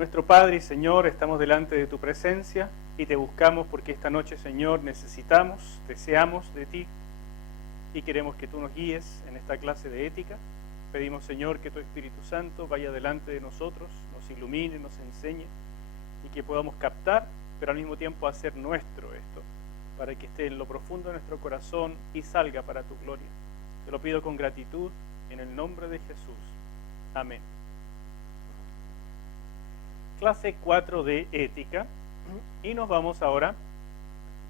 Nuestro Padre y Señor, estamos delante de tu presencia y te buscamos porque esta noche, Señor, necesitamos, deseamos de ti y queremos que tú nos guíes en esta clase de ética. Pedimos, Señor, que tu Espíritu Santo vaya delante de nosotros, nos ilumine, nos enseñe y que podamos captar, pero al mismo tiempo hacer nuestro esto, para que esté en lo profundo de nuestro corazón y salga para tu gloria. Te lo pido con gratitud, en el nombre de Jesús. Amén. Clase 4 de ética, y nos vamos ahora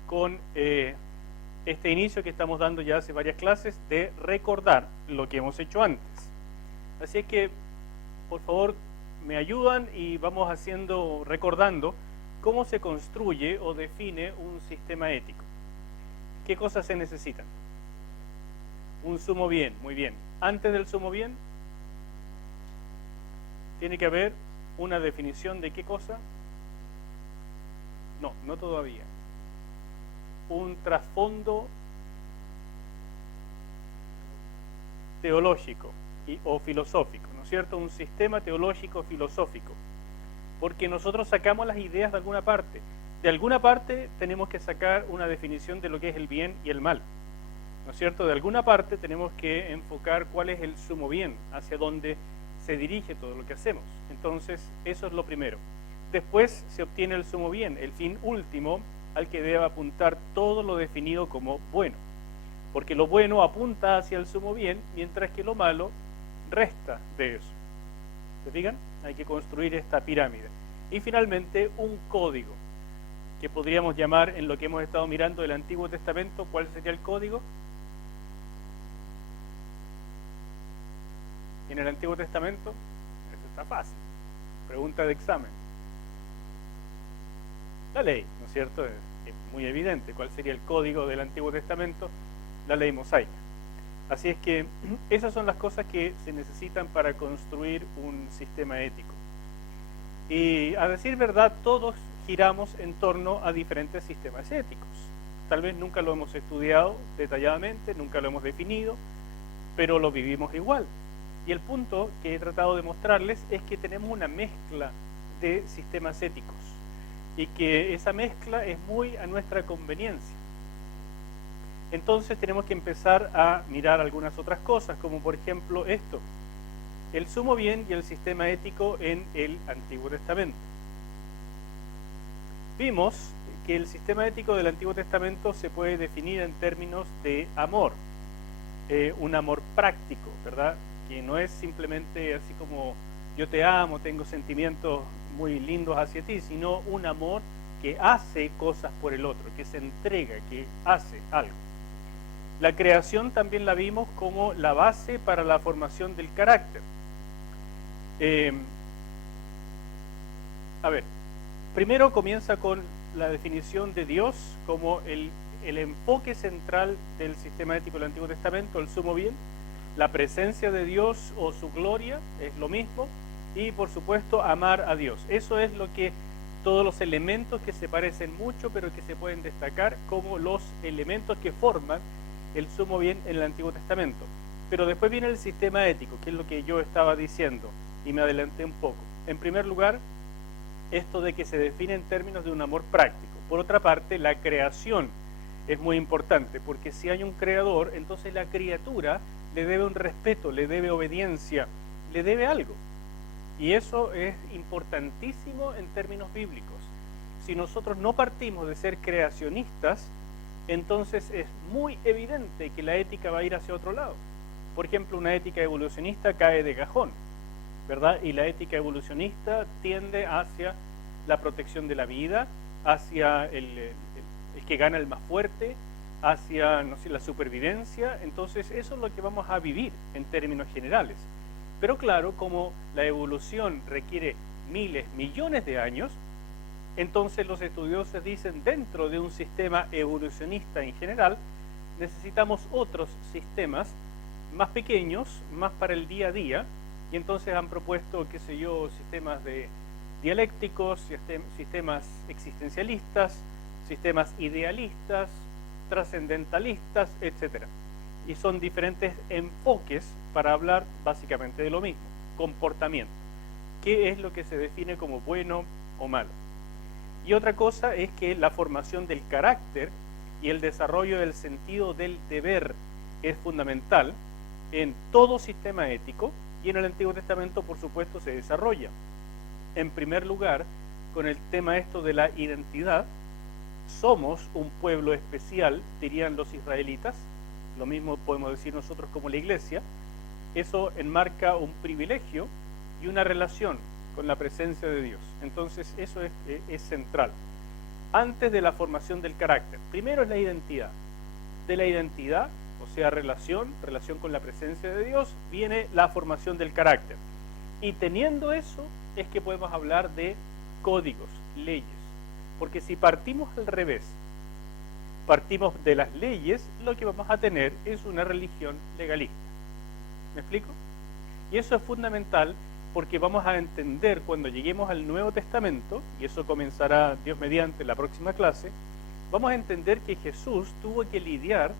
con este inicio que estamos dando ya hace varias clases de recordar lo que hemos hecho antes. Así es que, por favor, me ayudan y vamos recordando cómo se construye o define un sistema ético. ¿Qué cosas se necesitan? Un sumo bien, muy bien. Antes del sumo bien, tiene que haber una definición de qué cosa. No todavía. Un trasfondo teológico o filosófico, ¿no es cierto? Un sistema teológico filosófico. Porque nosotros sacamos las ideas de alguna parte. De alguna parte tenemos que sacar una definición de lo que es el bien y el mal, ¿no es cierto? De alguna parte tenemos que enfocar cuál es el sumo bien, hacia dónde se dirige todo lo que hacemos. Entonces, eso es lo primero. Después se obtiene el sumo bien, el fin último al que debe apuntar todo lo definido como bueno. Porque lo bueno apunta hacia el sumo bien, mientras que lo malo resta de eso. ¿Se fijan? Hay que construir esta pirámide. Y finalmente, un código, que podríamos llamar, en lo que hemos estado mirando del Antiguo Testamento, ¿cuál sería el código? En el Antiguo Testamento, eso está fácil. Pregunta de examen. La ley, ¿no es cierto? Es muy evidente. ¿Cuál sería el código del Antiguo Testamento? La ley mosaica. Así es que esas son las cosas que se necesitan para construir un sistema ético. Y a decir verdad, todos giramos en torno a diferentes sistemas éticos. Tal vez nunca lo hemos estudiado detalladamente, nunca lo hemos definido, pero lo vivimos igual. Y el punto que he tratado de mostrarles es que tenemos una mezcla de sistemas éticos y que esa mezcla es muy a nuestra conveniencia. Entonces tenemos que empezar a mirar algunas otras cosas, como por ejemplo esto, el sumo bien y el sistema ético en el Antiguo Testamento. Vimos que el sistema ético del Antiguo Testamento se puede definir en términos de amor, un amor práctico, ¿verdad? Que no es simplemente así como yo te amo, tengo sentimientos muy lindos hacia ti, sino un amor que hace cosas por el otro, que se entrega, que hace algo. La creación también la vimos como la base para la formación del carácter. Primero comienza con la definición de Dios como el enfoque central del sistema ético del Antiguo Testamento, el sumo bien. La presencia de Dios o su gloria es lo mismo, y por supuesto amar a Dios. Eso es lo que todos los elementos que se parecen mucho pero que se pueden destacar como los elementos que forman el sumo bien en el Antiguo Testamento. Pero después viene el sistema ético, que es lo que yo estaba diciendo y me adelanté un poco. En primer lugar, esto de que se define en términos de un amor práctico. Por otra parte, la creación es muy importante, porque si hay un creador, entonces la criatura le debe un respeto, le debe obediencia, le debe algo. Y eso es importantísimo en términos bíblicos. Si nosotros no partimos de ser creacionistas, entonces es muy evidente que la ética va a ir hacia otro lado. Por ejemplo, una ética evolucionista cae de cajón, ¿verdad? Y la ética evolucionista tiende hacia la protección de la vida, hacia el que gana el más fuerte, hacia, no sé, la supervivencia. Entonces eso es lo que vamos a vivir en términos generales. Pero claro, como la evolución requiere miles, millones de años, entonces los estudiosos dicen, dentro de un sistema evolucionista en general, necesitamos otros sistemas más pequeños, más para el día a día, y entonces han propuesto, qué sé yo, sistemas dialécticos, sistemas existencialistas, sistemas idealistas, trascendentalistas, etc. Y son diferentes enfoques para hablar básicamente de lo mismo, comportamiento. qué es lo que se define como bueno o malo. Y otra cosa es que la formación del carácter y el desarrollo del sentido del deber es fundamental en todo sistema ético, y en el Antiguo Testamento, por supuesto, se desarrolla. En primer lugar, con el tema esto de la identidad. Somos un pueblo especial, dirían los israelitas, lo mismo podemos decir nosotros como la iglesia. Eso enmarca un privilegio y una relación con la presencia de Dios. Entonces eso es central. Antes de la formación del carácter, primero es la identidad. De la identidad, o sea, relación con la presencia de Dios, viene la formación del carácter. Y teniendo eso, es que podemos hablar de códigos, leyes. Porque si partimos al revés, partimos de las leyes, lo que vamos a tener es una religión legalista. ¿Me explico? Y eso es fundamental porque vamos a entender cuando lleguemos al Nuevo Testamento, y eso comenzará Dios mediante la próxima clase, vamos a entender que Jesús tuvo que lidiar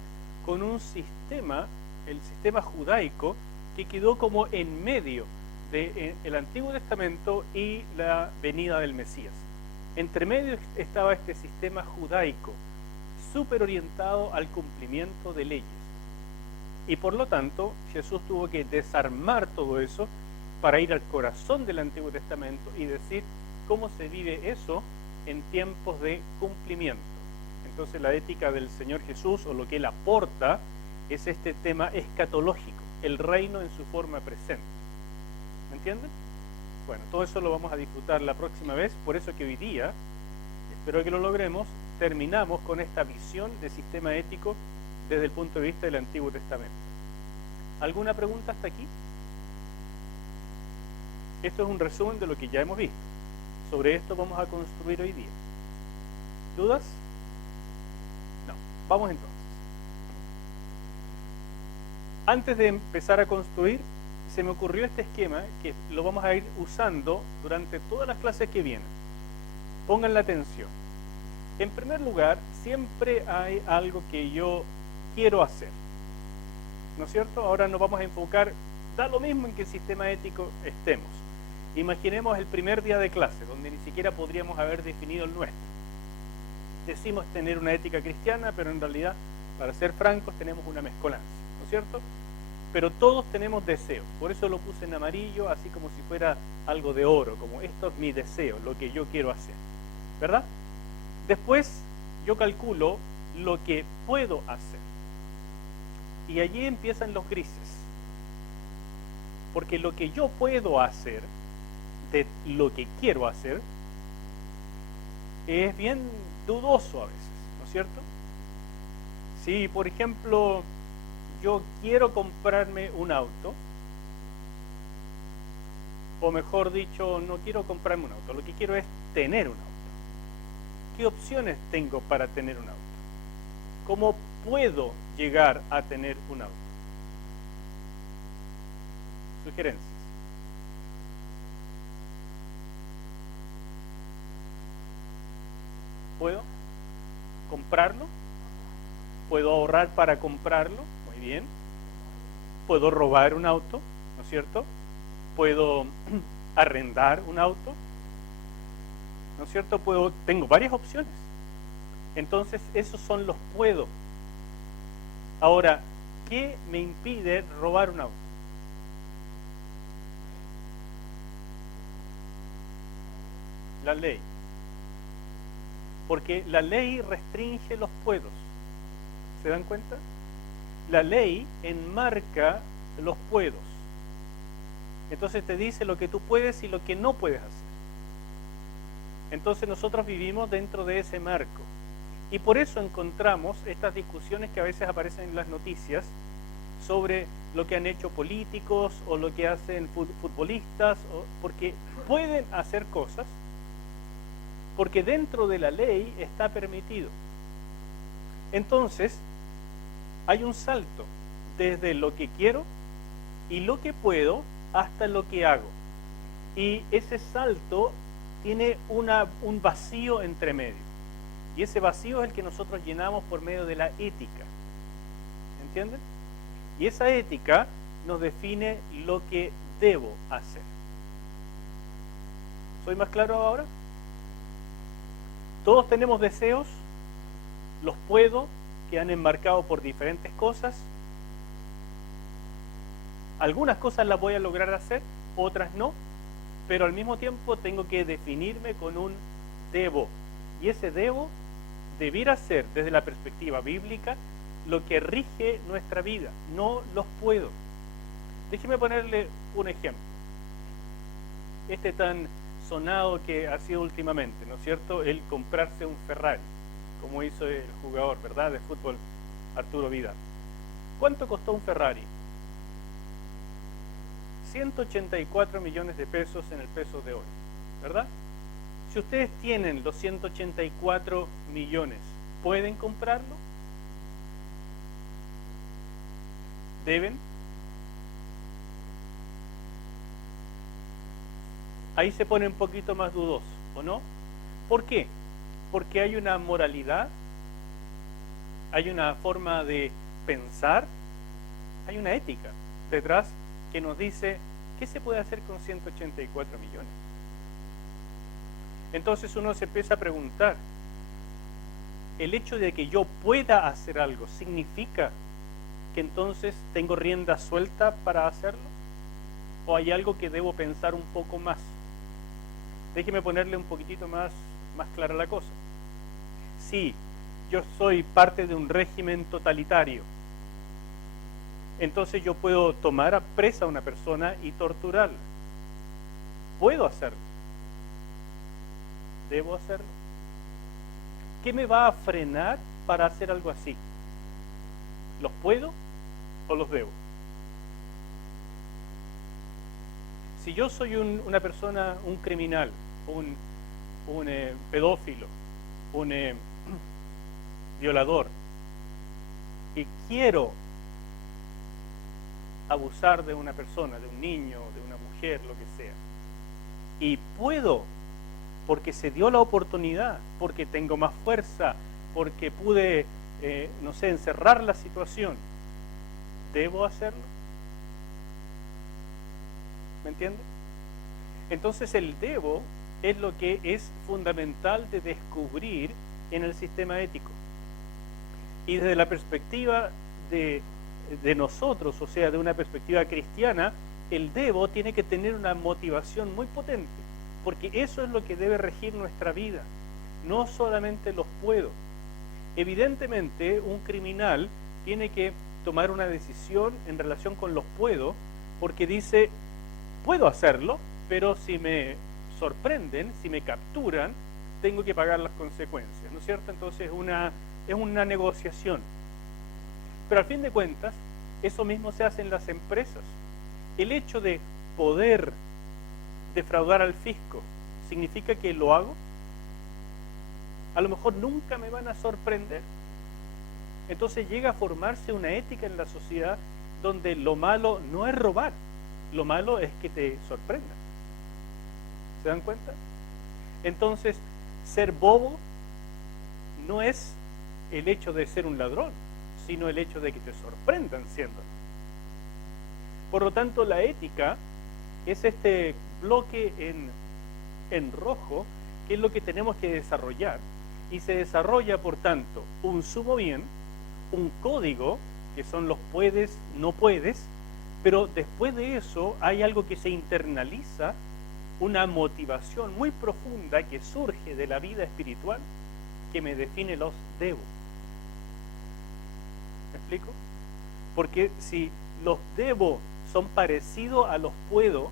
con un sistema, el sistema judaico, que quedó como en medio del Antiguo Testamento y la venida del Mesías. Entre medio estaba este sistema judaico, súper orientado al cumplimiento de leyes. Y por lo tanto, Jesús tuvo que desarmar todo eso para ir al corazón del Antiguo Testamento y decir cómo se vive eso en tiempos de cumplimiento. Entonces la ética del Señor Jesús, o lo que Él aporta, es este tema escatológico, el reino en su forma presente. ¿Me entienden? Bueno, todo eso lo vamos a disfrutar la próxima vez, por eso que hoy día, espero que lo logremos, terminamos con esta visión de sistema ético desde el punto de vista del Antiguo Testamento. ¿Alguna pregunta hasta aquí? Esto es un resumen de lo que ya hemos visto. Sobre esto vamos a construir hoy día. ¿Dudas? No. Vamos entonces. Antes de empezar a construir, se me ocurrió este esquema que lo vamos a ir usando durante todas las clases que vienen. Pongan la atención. En primer lugar, siempre hay algo que yo quiero hacer, ¿no es cierto? Ahora nos vamos a enfocar, da lo mismo en qué sistema ético estemos. Imaginemos el primer día de clase, donde ni siquiera podríamos haber definido el nuestro. Decimos tener una ética cristiana, pero en realidad, para ser francos, tenemos una mezcolanza, ¿no es cierto? Pero todos tenemos deseos, por eso lo puse en amarillo, así como si fuera algo de oro, como esto es mi deseo, lo que yo quiero hacer, ¿verdad? Después yo calculo lo que puedo hacer, y allí empiezan los grises, porque lo que yo puedo hacer, de lo que quiero hacer, es bien dudoso a veces, ¿no es cierto? Si, por ejemplo, yo quiero comprarme un auto, o mejor dicho, no quiero comprarme un auto, lo que quiero es tener un auto. ¿Qué opciones tengo para tener un auto? ¿Cómo puedo llegar a tener un auto? Sugerencias. ¿Puedo comprarlo? ¿Puedo ahorrar para comprarlo? Muy bien. ¿Puedo robar un auto? ¿No es cierto? ¿Puedo arrendar un auto? ¿No es cierto? Tengo varias opciones. Entonces, esos son los puedo. Ahora, ¿qué me impide robar un auto? La ley. Porque la ley restringe los puedos. ¿Se dan cuenta? La ley enmarca los puedos. Entonces te dice lo que tú puedes y lo que no puedes hacer. Entonces nosotros vivimos dentro de ese marco. Y por eso encontramos estas discusiones que a veces aparecen en las noticias sobre lo que han hecho políticos o lo que hacen futbolistas, porque pueden hacer cosas, porque dentro de la ley está permitido. Entonces, hay un salto desde lo que quiero y lo que puedo hasta lo que hago. Y ese salto tiene un vacío entre medio. Y ese vacío es el que nosotros llenamos por medio de la ética. ¿Entienden? Y esa ética nos define lo que debo hacer. ¿Soy más claro ahora? Todos tenemos deseos, los puedo, que han enmarcado por diferentes cosas. Algunas cosas las voy a lograr hacer, otras no, pero al mismo tiempo tengo que definirme con un debo. Y ese debo debiera ser, desde la perspectiva bíblica, lo que rige nuestra vida, no los puedo. Déjeme ponerle un ejemplo. Este tan sonado que ha sido últimamente, ¿no es cierto? El comprarse un Ferrari, como hizo el jugador, ¿verdad?, de fútbol Arturo Vidal. ¿Cuánto costó un Ferrari? 184 millones de pesos en el peso de hoy, ¿verdad? Si ustedes tienen los 184 millones, ¿pueden comprarlo? ¿Deben? Ahí se pone un poquito más dudoso, ¿o no? ¿Por qué? Porque hay una moralidad, hay una forma de pensar, hay una ética detrás que nos dice ¿qué se puede hacer con 184 millones? Entonces uno se empieza a preguntar, ¿el hecho de que yo pueda hacer algo significa que entonces tengo rienda suelta para hacerlo? ¿O hay algo que debo pensar un poco más? Déjeme ponerle un poquitito más clara la cosa. Si yo soy parte de un régimen totalitario, entonces yo puedo tomar a presa a una persona y torturarla. Puedo hacerlo. ¿Debo hacerlo? ¿Qué me va a frenar para hacer algo así? ¿Los puedo o los debo? Si yo soy una persona, un criminal, un pedófilo, un violador, y quiero abusar de una persona, de un niño, de una mujer, lo que sea, y puedo, porque se dio la oportunidad, porque tengo más fuerza, porque pude, no sé, encerrar la situación, ¿debo hacerlo? ¿Me entiende? Entonces el debo es lo que es fundamental de descubrir en el sistema ético. Y desde la perspectiva de nosotros, o sea, de una perspectiva cristiana, el debo tiene que tener una motivación muy potente, porque eso es lo que debe regir nuestra vida, no solamente los puedo. Evidentemente, un criminal tiene que tomar una decisión en relación con los puedo, porque dice, puedo hacerlo, pero si me sorprenden, si me capturan, tengo que pagar las consecuencias, ¿no es cierto? Entonces es una negociación. Pero al fin de cuentas, eso mismo se hace en las empresas. El hecho de poder defraudar al fisco, ¿significa que lo hago? A lo mejor nunca me van a sorprender. Entonces llega a formarse una ética en la sociedad donde lo malo no es robar, lo malo es que te sorprendan. ¿Se dan cuenta? Entonces, ser bobo no es el hecho de ser un ladrón, sino el hecho de que te sorprendan siendo. Por lo tanto, la ética es este bloque en rojo, que es lo que tenemos que desarrollar, y se desarrolla, por tanto, un sumo bien, un código, que son los puedes, no puedes, pero después de eso hay algo que se internaliza, una motivación muy profunda que surge de la vida espiritual, que me define los debo. ¿Me explico? Porque si los debo son parecidos a los puedo,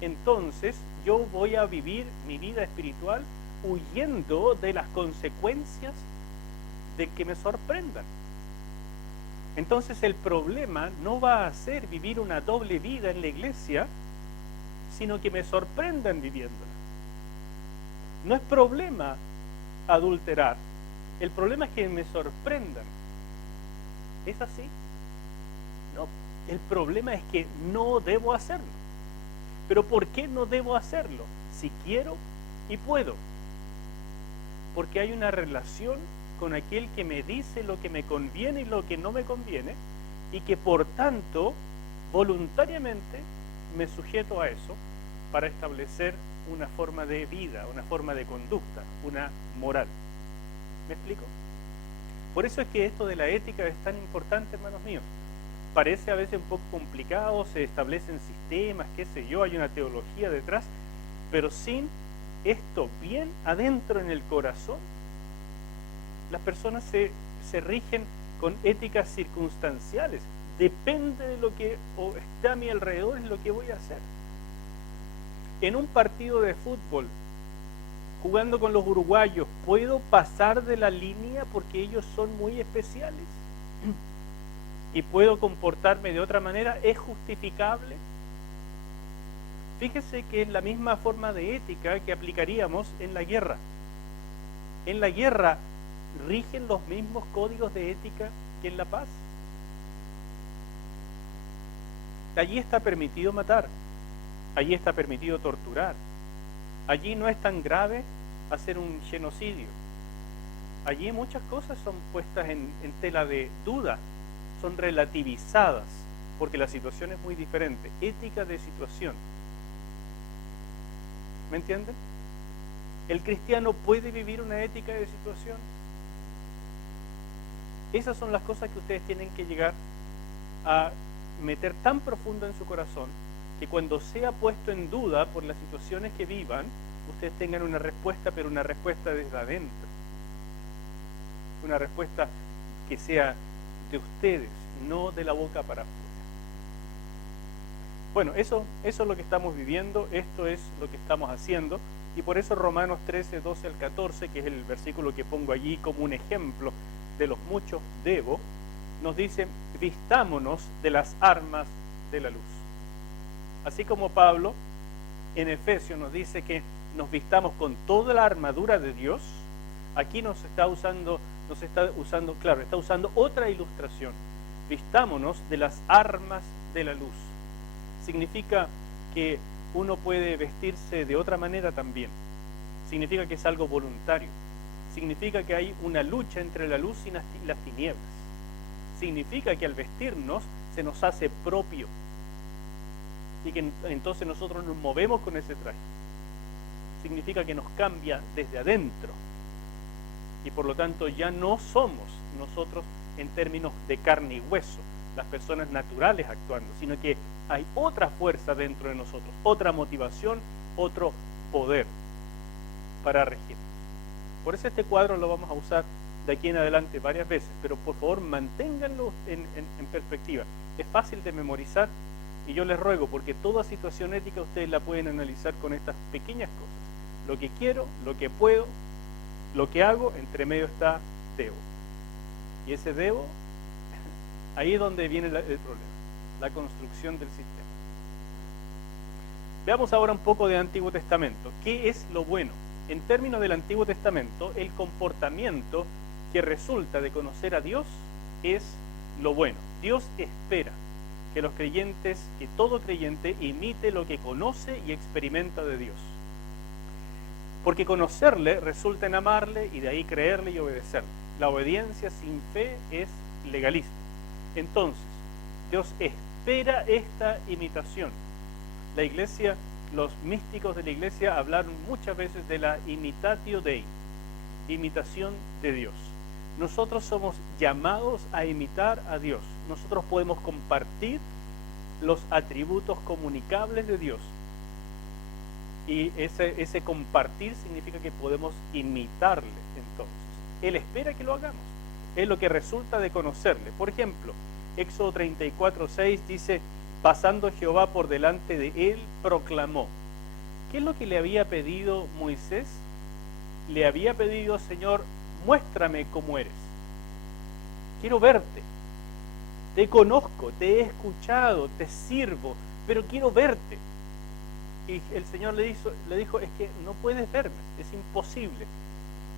entonces yo voy a vivir mi vida espiritual huyendo de las consecuencias de que me sorprendan. Entonces el problema no va a ser vivir una doble vida en la iglesia, sino que me sorprendan viviéndola. No es problema adulterar, el problema es que me sorprendan. ¿Es así? No, el problema es que no debo hacerlo. ¿Pero por qué no debo hacerlo? Si quiero y puedo. Porque hay una relación con aquel que me dice lo que me conviene y lo que no me conviene, y que por tanto voluntariamente me sujeto a eso para establecer una forma de vida, una forma de conducta, una moral. ¿Me explico? Por eso es que esto de la ética es tan importante, hermanos míos. Parece a veces un poco complicado, se establecen sistemas, qué sé yo, hay una teología detrás, pero sin esto bien adentro en el corazón, las personas se rigen con éticas circunstanciales. Depende de lo que está a mi alrededor, es lo que voy a hacer. En un partido de fútbol, jugando con los uruguayos, ¿puedo pasar de la línea porque ellos son muy especiales? ¿Y puedo comportarme de otra manera? ¿Es justificable? Fíjese que es la misma forma de ética que aplicaríamos en la guerra. En la guerra rigen los mismos códigos de ética que en la paz. Allí está permitido matar, allí está permitido torturar, allí no es tan grave hacer un genocidio. Allí muchas cosas son puestas en tela de duda, son relativizadas, porque la situación es muy diferente. Ética de situación. ¿Me entienden? ¿El cristiano puede vivir una ética de situación? Esas son las cosas que ustedes tienen que llegar a meter tan profundo en su corazón que cuando sea puesto en duda por las situaciones que vivan, ustedes tengan una respuesta, pero una respuesta desde adentro. Una respuesta que sea de ustedes, no de la boca para afuera. Bueno, eso es lo que estamos viviendo, esto es lo que estamos haciendo, y por eso Romanos 13, 12 al 14, que es el versículo que pongo allí como un ejemplo de los muchos debo, nos dice, vistámonos de las armas de la luz. Así como Pablo en Efesios nos dice que nos vistamos con toda la armadura de Dios, aquí está usando, claro, está usando otra ilustración. Vistámonos de las armas de la luz. Significa que uno puede vestirse de otra manera también. Significa que es algo voluntario. Significa que hay una lucha entre la luz y las tinieblas. Significa que al vestirnos se nos hace propio y que entonces nosotros nos movemos con ese traje. Significa que nos cambia desde adentro y por lo tanto ya no somos nosotros en términos de carne y hueso, las personas naturales actuando, sino que hay otra fuerza dentro de nosotros, otra motivación, otro poder para regir. Por eso este cuadro lo vamos a usar de aquí en adelante varias veces, pero por favor manténganlo en perspectiva. Es fácil de memorizar y yo les ruego, porque toda situación ética ustedes la pueden analizar con estas pequeñas cosas. Lo que quiero, lo que puedo, lo que hago, entre medio está debo. Y ese debo, ahí es donde viene el problema, la construcción del sistema. Veamos ahora un poco de Antiguo Testamento. ¿Qué es lo bueno? En términos del Antiguo Testamento, el comportamiento que resulta de conocer a Dios es lo bueno. Dios espera que los creyentes, que todo creyente imite lo que conoce y experimenta de Dios. Porque conocerle resulta en amarle y de ahí creerle y obedecerle. La obediencia sin fe es legalismo. Entonces, Dios espera esta imitación. La iglesia, los místicos de la iglesia hablaron muchas veces de la imitatio Dei, imitación de Dios. Nosotros somos llamados a imitar a Dios. Nosotros podemos compartir los atributos comunicables de Dios. Y ese compartir significa que podemos imitarle entonces. Él espera que lo hagamos. Es lo que resulta de conocerle. Por ejemplo, Éxodo 34:6 dice, pasando Jehová por delante de él, proclamó. ¿Qué es lo que le había pedido Moisés? Le había pedido, Señor, muéstrame cómo eres. Quiero verte. Te conozco, te he escuchado, te sirvo, pero quiero verte. Y el Señor le dijo, es que no puedes verme, es imposible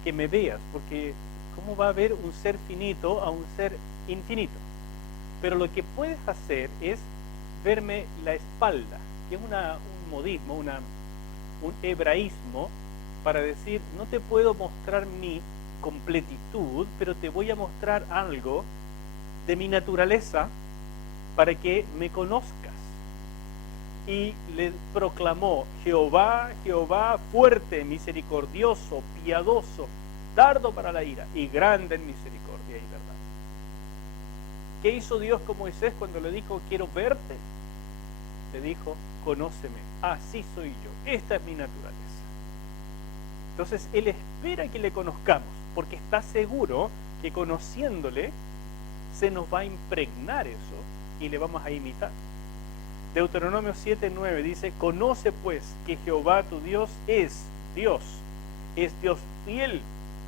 que me veas, porque ¿cómo va a haber un ser finito a un ser infinito? Pero lo que puedes hacer es verme la espalda, que es un modismo, un hebraísmo, para decir, no te puedo mostrar mi completitud, pero te voy a mostrar algo de mi naturaleza para que me conozcas. y le proclamó: Jehová, Jehová, fuerte, misericordioso, piadoso, tardo para la ira y grande en misericordia y verdad. ¿Qué hizo Dios con Moisés cuando le dijo: quiero verte? Le dijo: conóceme, así soy yo, esta es mi naturaleza. Entonces Él espera que le conozcamos, porque está seguro que conociéndole se nos va a impregnar eso y le vamos a imitar. Deuteronomio 7:9 dice: conoce pues que Jehová tu Dios es Dios fiel,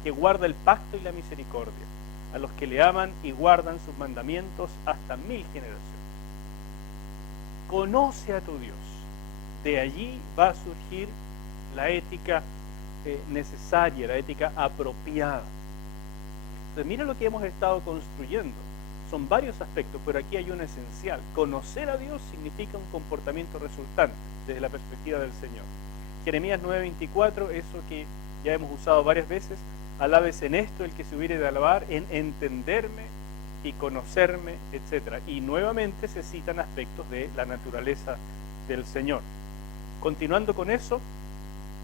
que guarda el pacto y la misericordia a los que le aman y guardan sus mandamientos hasta 1000 generaciones. Conoce a tu Dios. De allí va a surgir la ética necesaria, la ética apropiada. Entonces, mira lo que hemos estado construyendo. Son varios aspectos, pero aquí hay un esencial. Conocer a Dios significa un comportamiento resultante desde la perspectiva del Señor. Jeremías 9:24, eso que ya hemos usado varias veces: alabes en esto el que se hubiere de alabar, en entenderme y conocerme, etc. Y nuevamente se citan aspectos de la naturaleza del Señor. Continuando con eso,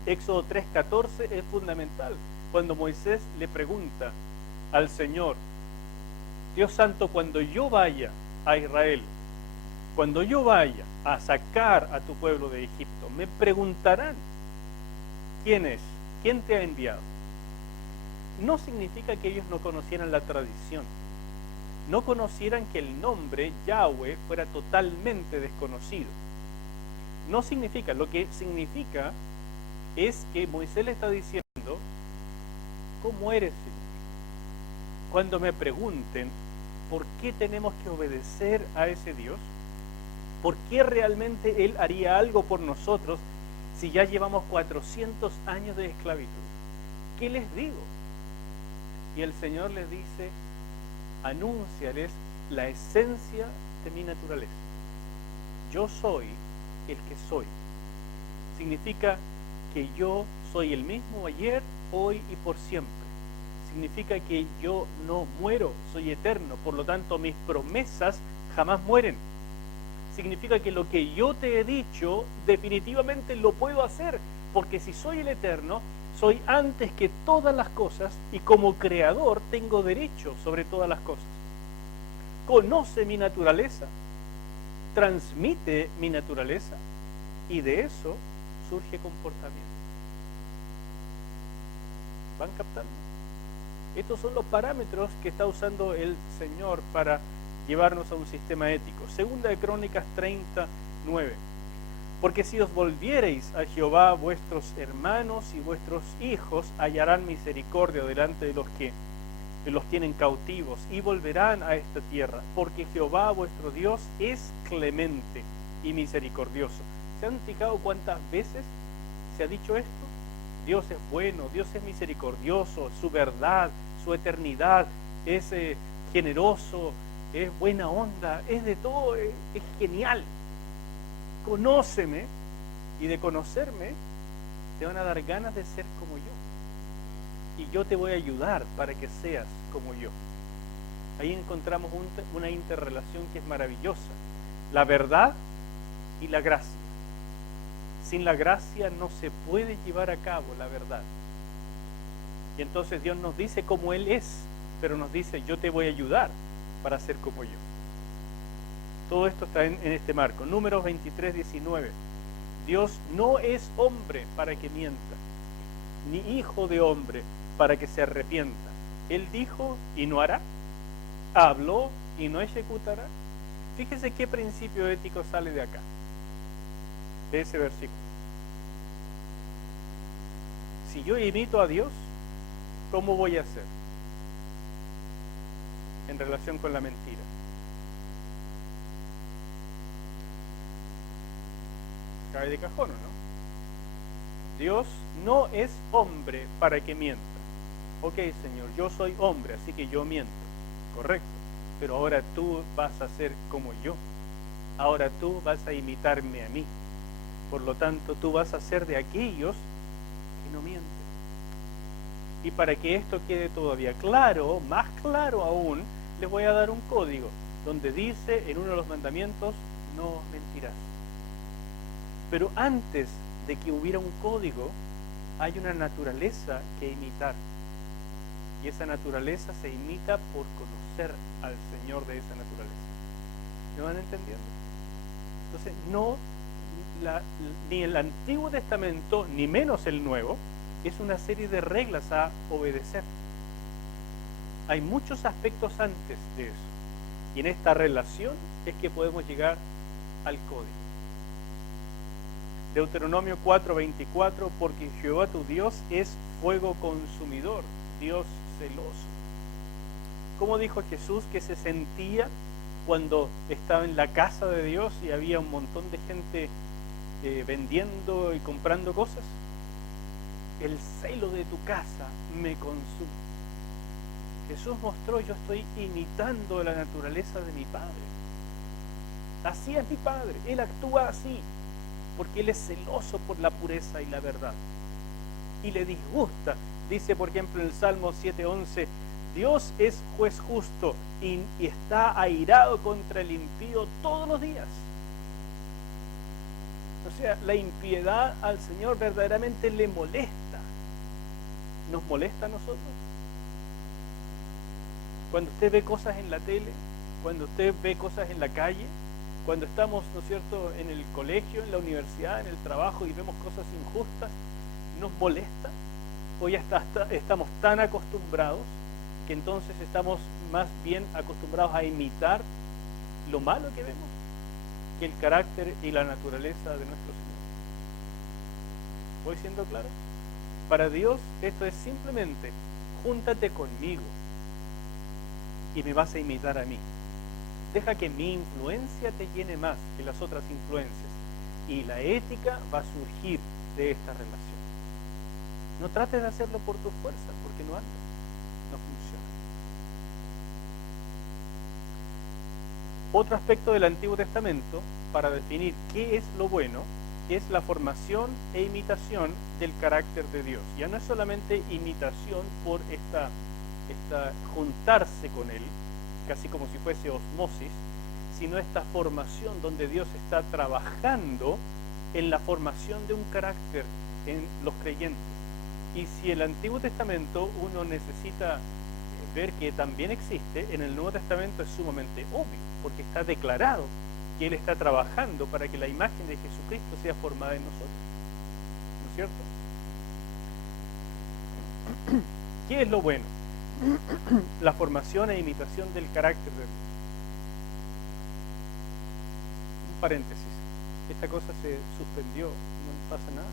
Éxodo 3:14 es fundamental. Cuando Moisés le pregunta al Señor: Dios santo, cuando yo vaya a Israel, cuando yo vaya a sacar a tu pueblo de Egipto, me preguntarán: ¿quién es? ¿Quién te ha enviado? No significa que ellos no conocieran la tradición, no conocieran que el nombre Yahweh fuera totalmente desconocido. No significa, lo que significa es que Moisés le está diciendo: ¿cómo eres, Señor? Cuando me pregunten por qué tenemos que obedecer a ese Dios, por qué realmente Él haría algo por nosotros si ya llevamos 400 años de esclavitud, ¿qué les digo? Y el Señor les dice: anúnciales la esencia de mi naturaleza. Yo soy el que soy. Significa que yo soy el mismo ayer, hoy y por siempre. Significa que yo no muero, soy eterno, por lo tanto mis promesas jamás mueren. Significa que lo que yo te he dicho definitivamente lo puedo hacer, porque si soy el eterno, soy antes que todas las cosas y como creador tengo derecho sobre todas las cosas. Conoce mi naturaleza, transmite mi naturaleza y de eso surge comportamiento. ¿Van captando? Estos son los parámetros que está usando el Señor para llevarnos a un sistema ético. Segunda de Crónicas 30:9. Porque si os volviereis a Jehová, vuestros hermanos y vuestros hijos hallarán misericordia delante de los que los tienen cautivos y volverán a esta tierra, porque Jehová vuestro Dios es clemente y misericordioso. ¿Se han fijado cuántas veces se ha dicho esto? Dios es bueno, Dios es misericordioso, su verdad, su eternidad, es generoso, es buena onda, es de todo, es genial. Conóceme, y de conocerme te van a dar ganas de ser como yo. Y yo te voy a ayudar para que seas como yo. Ahí encontramos una interrelación que es maravillosa. La verdad y la gracia. Sin la gracia no se puede llevar a cabo la verdad. Y entonces Dios nos dice cómo Él es, pero nos dice: yo te voy a ayudar para ser como yo. Todo esto está en este marco. Números 23:19. Dios no es hombre para que mienta, ni hijo de hombre para que se arrepienta. Él dijo y no hará, habló y no ejecutará. Fíjese qué principio ético sale de acá, de ese versículo. Si yo imito a Dios, ¿cómo voy a hacer en relación con la mentira? Cae de cajón, ¿no? Dios no es hombre para que mienta. Ok, Señor, yo soy hombre, así que yo miento. Correcto. Pero ahora tú vas a ser como yo. Ahora tú vas a imitarme a mí. Por lo tanto, tú vas a ser de aquellos que no mienten. Y para que esto quede todavía claro, más claro aún, les voy a dar un código donde dice en uno de los mandamientos: no mentirás. Pero antes de que hubiera un código, hay una naturaleza que imitar. Y esa naturaleza se imita por conocer al Señor de esa naturaleza. ¿Me van entendiendo? Entonces, ni el Antiguo Testamento, ni menos el Nuevo, es una serie de reglas a obedecer. Hay muchos aspectos antes de eso. Y en esta relación es que podemos llegar al código. Deuteronomio 4:24, porque Jehová tu Dios es fuego consumidor, Dios celoso. ¿Cómo dijo Jesús que se sentía cuando estaba en la casa de Dios y había un montón de gente vendiendo y comprando cosas? El celo de tu casa me consume. Jesús mostró: yo estoy imitando la naturaleza de mi Padre. Así es mi Padre, Él actúa así, porque Él es celoso por la pureza y la verdad. Y le disgusta. Dice, por ejemplo, en el Salmo 7:11, Dios es juez justo y está airado contra el impío todos los días. O sea, la impiedad al Señor verdaderamente le molesta. ¿Nos molesta a nosotros? Cuando usted ve cosas en la tele, cuando usted ve cosas en la calle, cuando estamos, ¿no es cierto?, en el colegio, en la universidad, en el trabajo y vemos cosas injustas, ¿nos molesta? O ya estamos tan acostumbrados que entonces estamos más bien acostumbrados a imitar lo malo que vemos que el carácter y la naturaleza de nuestro Señor. ¿Voy siendo claro? Para Dios esto es simplemente: júntate conmigo y me vas a imitar a mí. Deja que mi influencia te llene más que las otras influencias, y la ética va a surgir de esta relación. No trates de hacerlo por tus fuerzas, porque no anda, no funciona. Otro aspecto del Antiguo Testamento para definir qué es lo bueno es la formación e imitación del carácter de Dios. Ya no es solamente imitación por esta juntarse con Él, casi como si fuese osmosis, sino esta formación donde Dios está trabajando en la formación de un carácter en los creyentes. Y si el Antiguo Testamento uno necesita ver que también existe, en el Nuevo Testamento es sumamente obvio, porque está declarado que Él está trabajando para que la imagen de Jesucristo sea formada en nosotros. ¿No es cierto? ¿Qué es lo bueno? La formación e imitación del carácter de Dios. Un paréntesis. Esta cosa se suspendió, no pasa nada.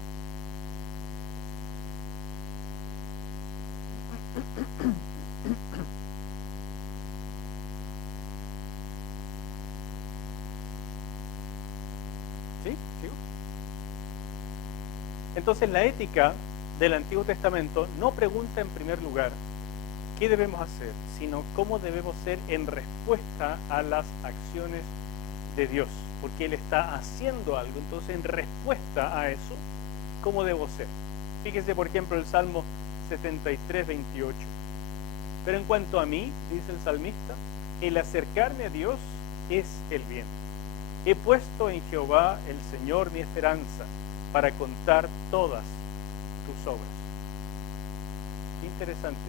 ¿Sí? ¿Sigo? Entonces la ética del Antiguo Testamento no pregunta en primer lugar qué debemos hacer, sino cómo debemos ser en respuesta a las acciones de Dios, porque Él está haciendo algo. Entonces, en respuesta a eso, ¿cómo debo ser? Fíjese, por ejemplo, el Salmo 73:28. Pero en cuanto a mí, dice el salmista, el acercarme a Dios es el bien. He puesto en Jehová el Señor mi esperanza para contar todas tus obras. Qué interesante.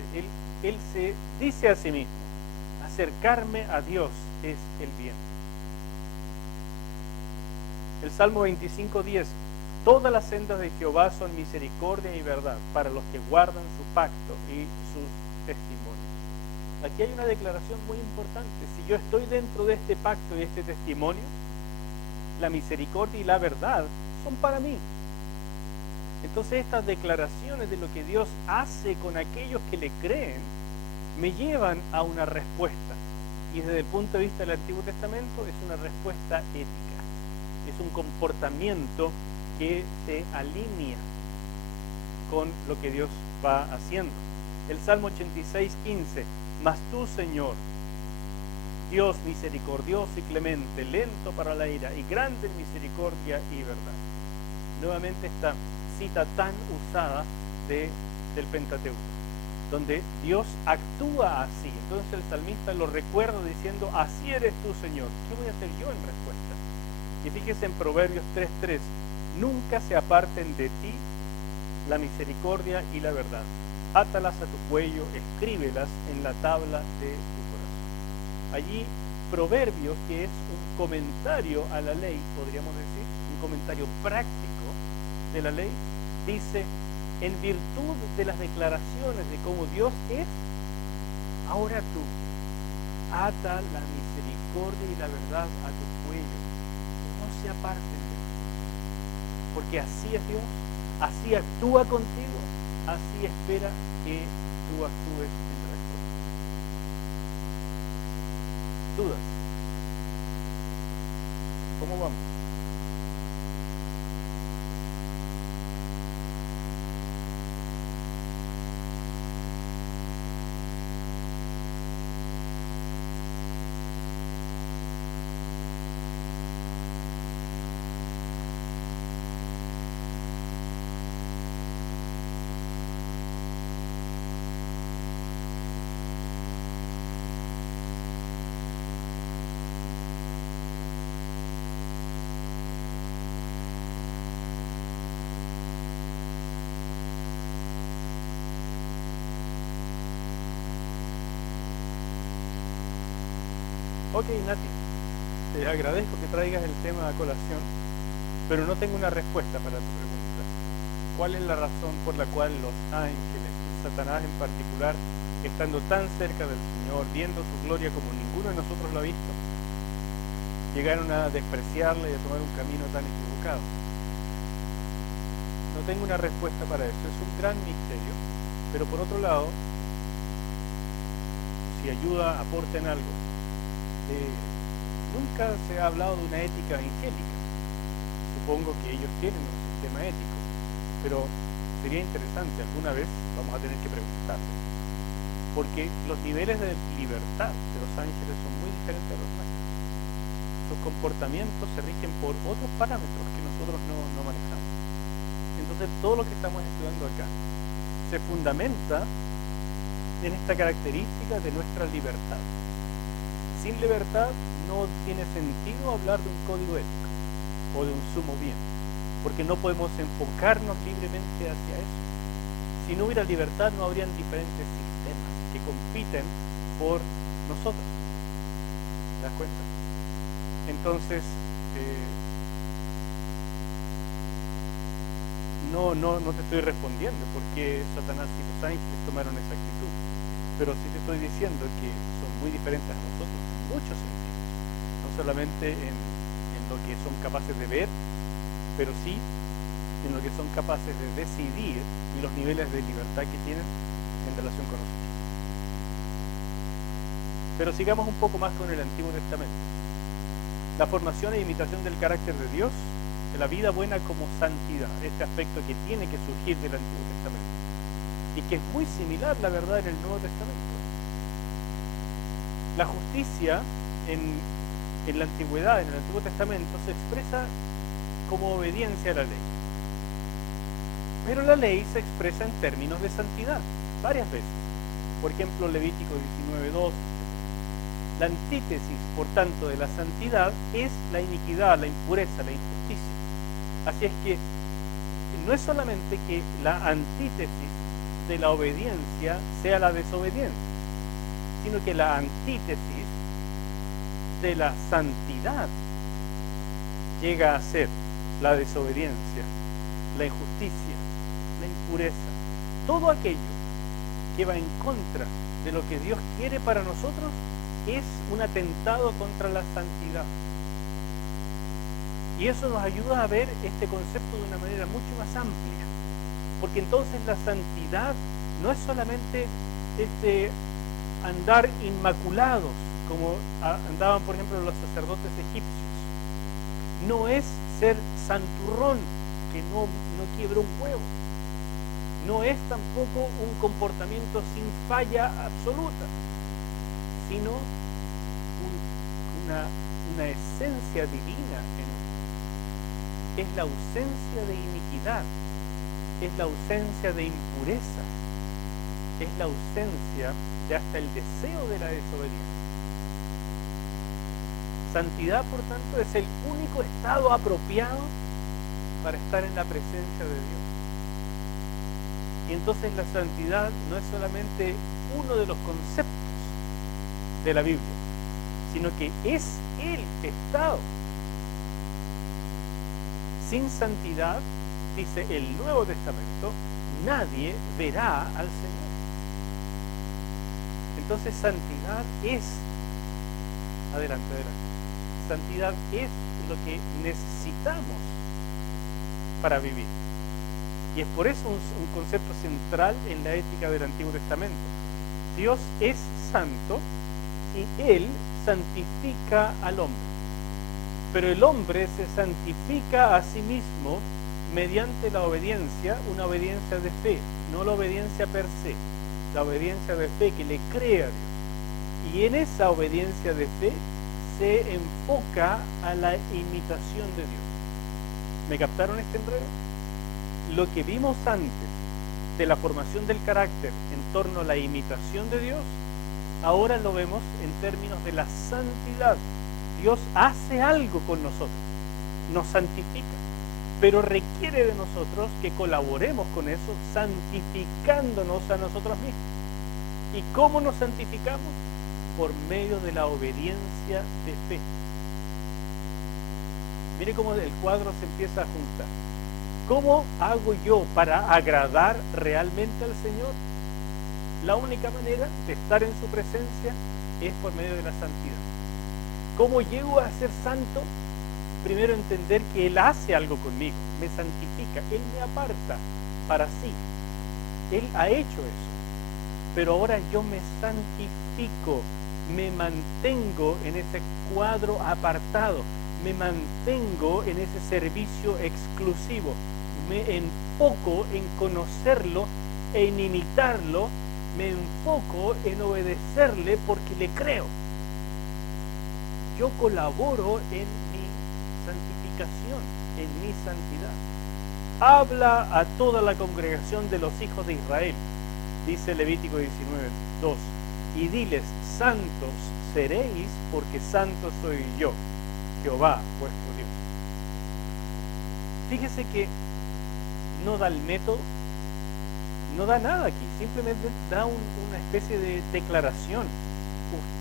Él se dice a sí mismo: acercarme a Dios es el bien. El Salmo 25:10: todas las sendas de Jehová son misericordia y verdad para los que guardan su pacto y sus testimonios. Aquí hay una declaración muy importante. Si yo estoy dentro de este pacto y este testimonio, la misericordia y la verdad son para mí. Entonces estas declaraciones de lo que Dios hace con aquellos que le creen me llevan a una respuesta. Y desde el punto de vista del Antiguo Testamento es una respuesta ética. Es un comportamiento que se alinea con lo que Dios va haciendo. El Salmo 86:15: mas tú, Señor, Dios misericordioso y clemente, lento para la ira y grande en misericordia y verdad. Nuevamente esta cita tan usada del Pentateuco, donde Dios actúa así. Entonces el salmista lo recuerda diciendo: así eres tú, Señor. ¿Qué voy a hacer yo en respuesta? Y fíjese en Proverbios 3:3: Nunca se aparten de ti la misericordia y la verdad. Átalas a tu cuello, escríbelas en la tabla de tu corazón. Allí, Proverbios, que es un comentario a la ley, podríamos decir, un comentario práctico de la ley, dice, en virtud de las declaraciones de cómo Dios es, ahora tú, ata la misericordia y la verdad a tu cuello. No se aparten de ti, porque así es Dios, así actúa contigo, así espera que tú actúes en respuesta. ¿Dudas? ¿Cómo vamos? Ok, Nati, te agradezco que traigas el tema a colación, pero no tengo una respuesta para tu pregunta. ¿Cuál es la razón por la cual los ángeles, Satanás en particular, estando tan cerca del Señor, viendo su gloria como ninguno de nosotros lo ha visto, llegaron a despreciarle y a tomar un camino tan equivocado? No tengo una respuesta para eso, es un gran misterio, pero por otro lado, si ayuda, aporta en algo. Nunca se ha hablado de una ética angélica. Supongo que ellos tienen un sistema ético, pero sería interesante, alguna vez vamos a tener que preguntarlo, porque los niveles de libertad de los ángeles son muy diferentes a los nuestros. Sus comportamientos se rigen por otros parámetros que nosotros no manejamos. Entonces todo lo que estamos estudiando acá se fundamenta en esta característica de nuestra libertad. Sin libertad no tiene sentido hablar de un código ético o de un sumo bien, porque no podemos enfocarnos libremente hacia eso. Si no hubiera libertad, no habrían diferentes sistemas que compiten por nosotros. ¿Te das cuenta? Entonces, no te estoy respondiendo porque Satanás y los ángeles tomaron esa actitud, pero sí te estoy diciendo que son muy diferentes a nosotros en muchos sentidos, no solamente en lo que son capaces de ver, pero sí en lo que son capaces de decidir y los niveles de libertad que tienen en relación con nosotros. Pero sigamos un poco más con el Antiguo Testamento. La formación e imitación del carácter de Dios, de la vida buena como santidad, este aspecto que tiene que surgir del Antiguo Testamento y que es muy similar, la verdad, en el Nuevo Testamento. La justicia en la antigüedad, en el Antiguo Testamento, se expresa como obediencia a la ley. Pero la ley se expresa en términos de santidad, varias veces. Por ejemplo, Levítico 19:2. La antítesis, por tanto, de la santidad es la iniquidad, la impureza, la injusticia. Así es que no es solamente que la antítesis de la obediencia sea la desobediencia, sino que la antítesis de la santidad llega a ser la desobediencia, la injusticia, la impureza, todo aquello que va en contra de lo que Dios quiere para nosotros es un atentado contra la santidad. Y eso nos ayuda a ver este concepto de una manera mucho más amplia, porque entonces la santidad no es solamente andar inmaculados, como andaban, por ejemplo, los sacerdotes egipcios. No es ser santurrón, que no quiebra un huevo. No es tampoco un comportamiento sin falla absoluta, sino una esencia divina en nosotros. Es la ausencia de iniquidad, es la ausencia de impureza, es la ausencia de hasta el deseo de la desobediencia. Santidad, por tanto, es el único estado apropiado para estar en la presencia de Dios. Y entonces la santidad no es solamente uno de los conceptos de la Biblia, sino que es el estado. Sin santidad, dice el Nuevo Testamento, nadie verá al Señor. Entonces santidad es, adelante, santidad es lo que necesitamos para vivir. Y es por eso un concepto central en la ética del Antiguo Testamento. Dios es santo y Él santifica al hombre. Pero el hombre se santifica a sí mismo mediante la obediencia, una obediencia de fe, no la obediencia per se, la obediencia de fe que le cree a Dios. Y en esa obediencia de fe se enfoca a la imitación de Dios. ¿Me captaron este enredo? Lo que vimos antes de la formación del carácter en torno a la imitación de Dios, ahora lo vemos en términos de la santidad. Dios hace algo con nosotros, nos santifica, pero requiere de nosotros que colaboremos con eso, santificándonos a nosotros mismos. ¿Y cómo nos santificamos? Por medio de la obediencia de fe. Mire cómo el cuadro se empieza a juntar. ¿Cómo hago yo para agradar realmente al Señor? La única manera de estar en su presencia es por medio de la santidad. ¿Cómo llego a ser santo? Primero entender que Él hace algo conmigo, me santifica, Él me aparta para sí. Él ha hecho eso. Pero ahora yo me santifico, me mantengo en ese cuadro apartado, me mantengo en ese servicio exclusivo, me enfoco en conocerlo, en imitarlo, me enfoco en obedecerle porque le creo. Yo colaboro en mi santificación, en mi santidad. Habla a toda la congregación de los hijos de Israel, dice Levítico 19:2, y diles: santos seréis, porque santo soy yo, Jehová vuestro Dios. Fíjese que no da el método, no da nada aquí, simplemente da una especie de declaración.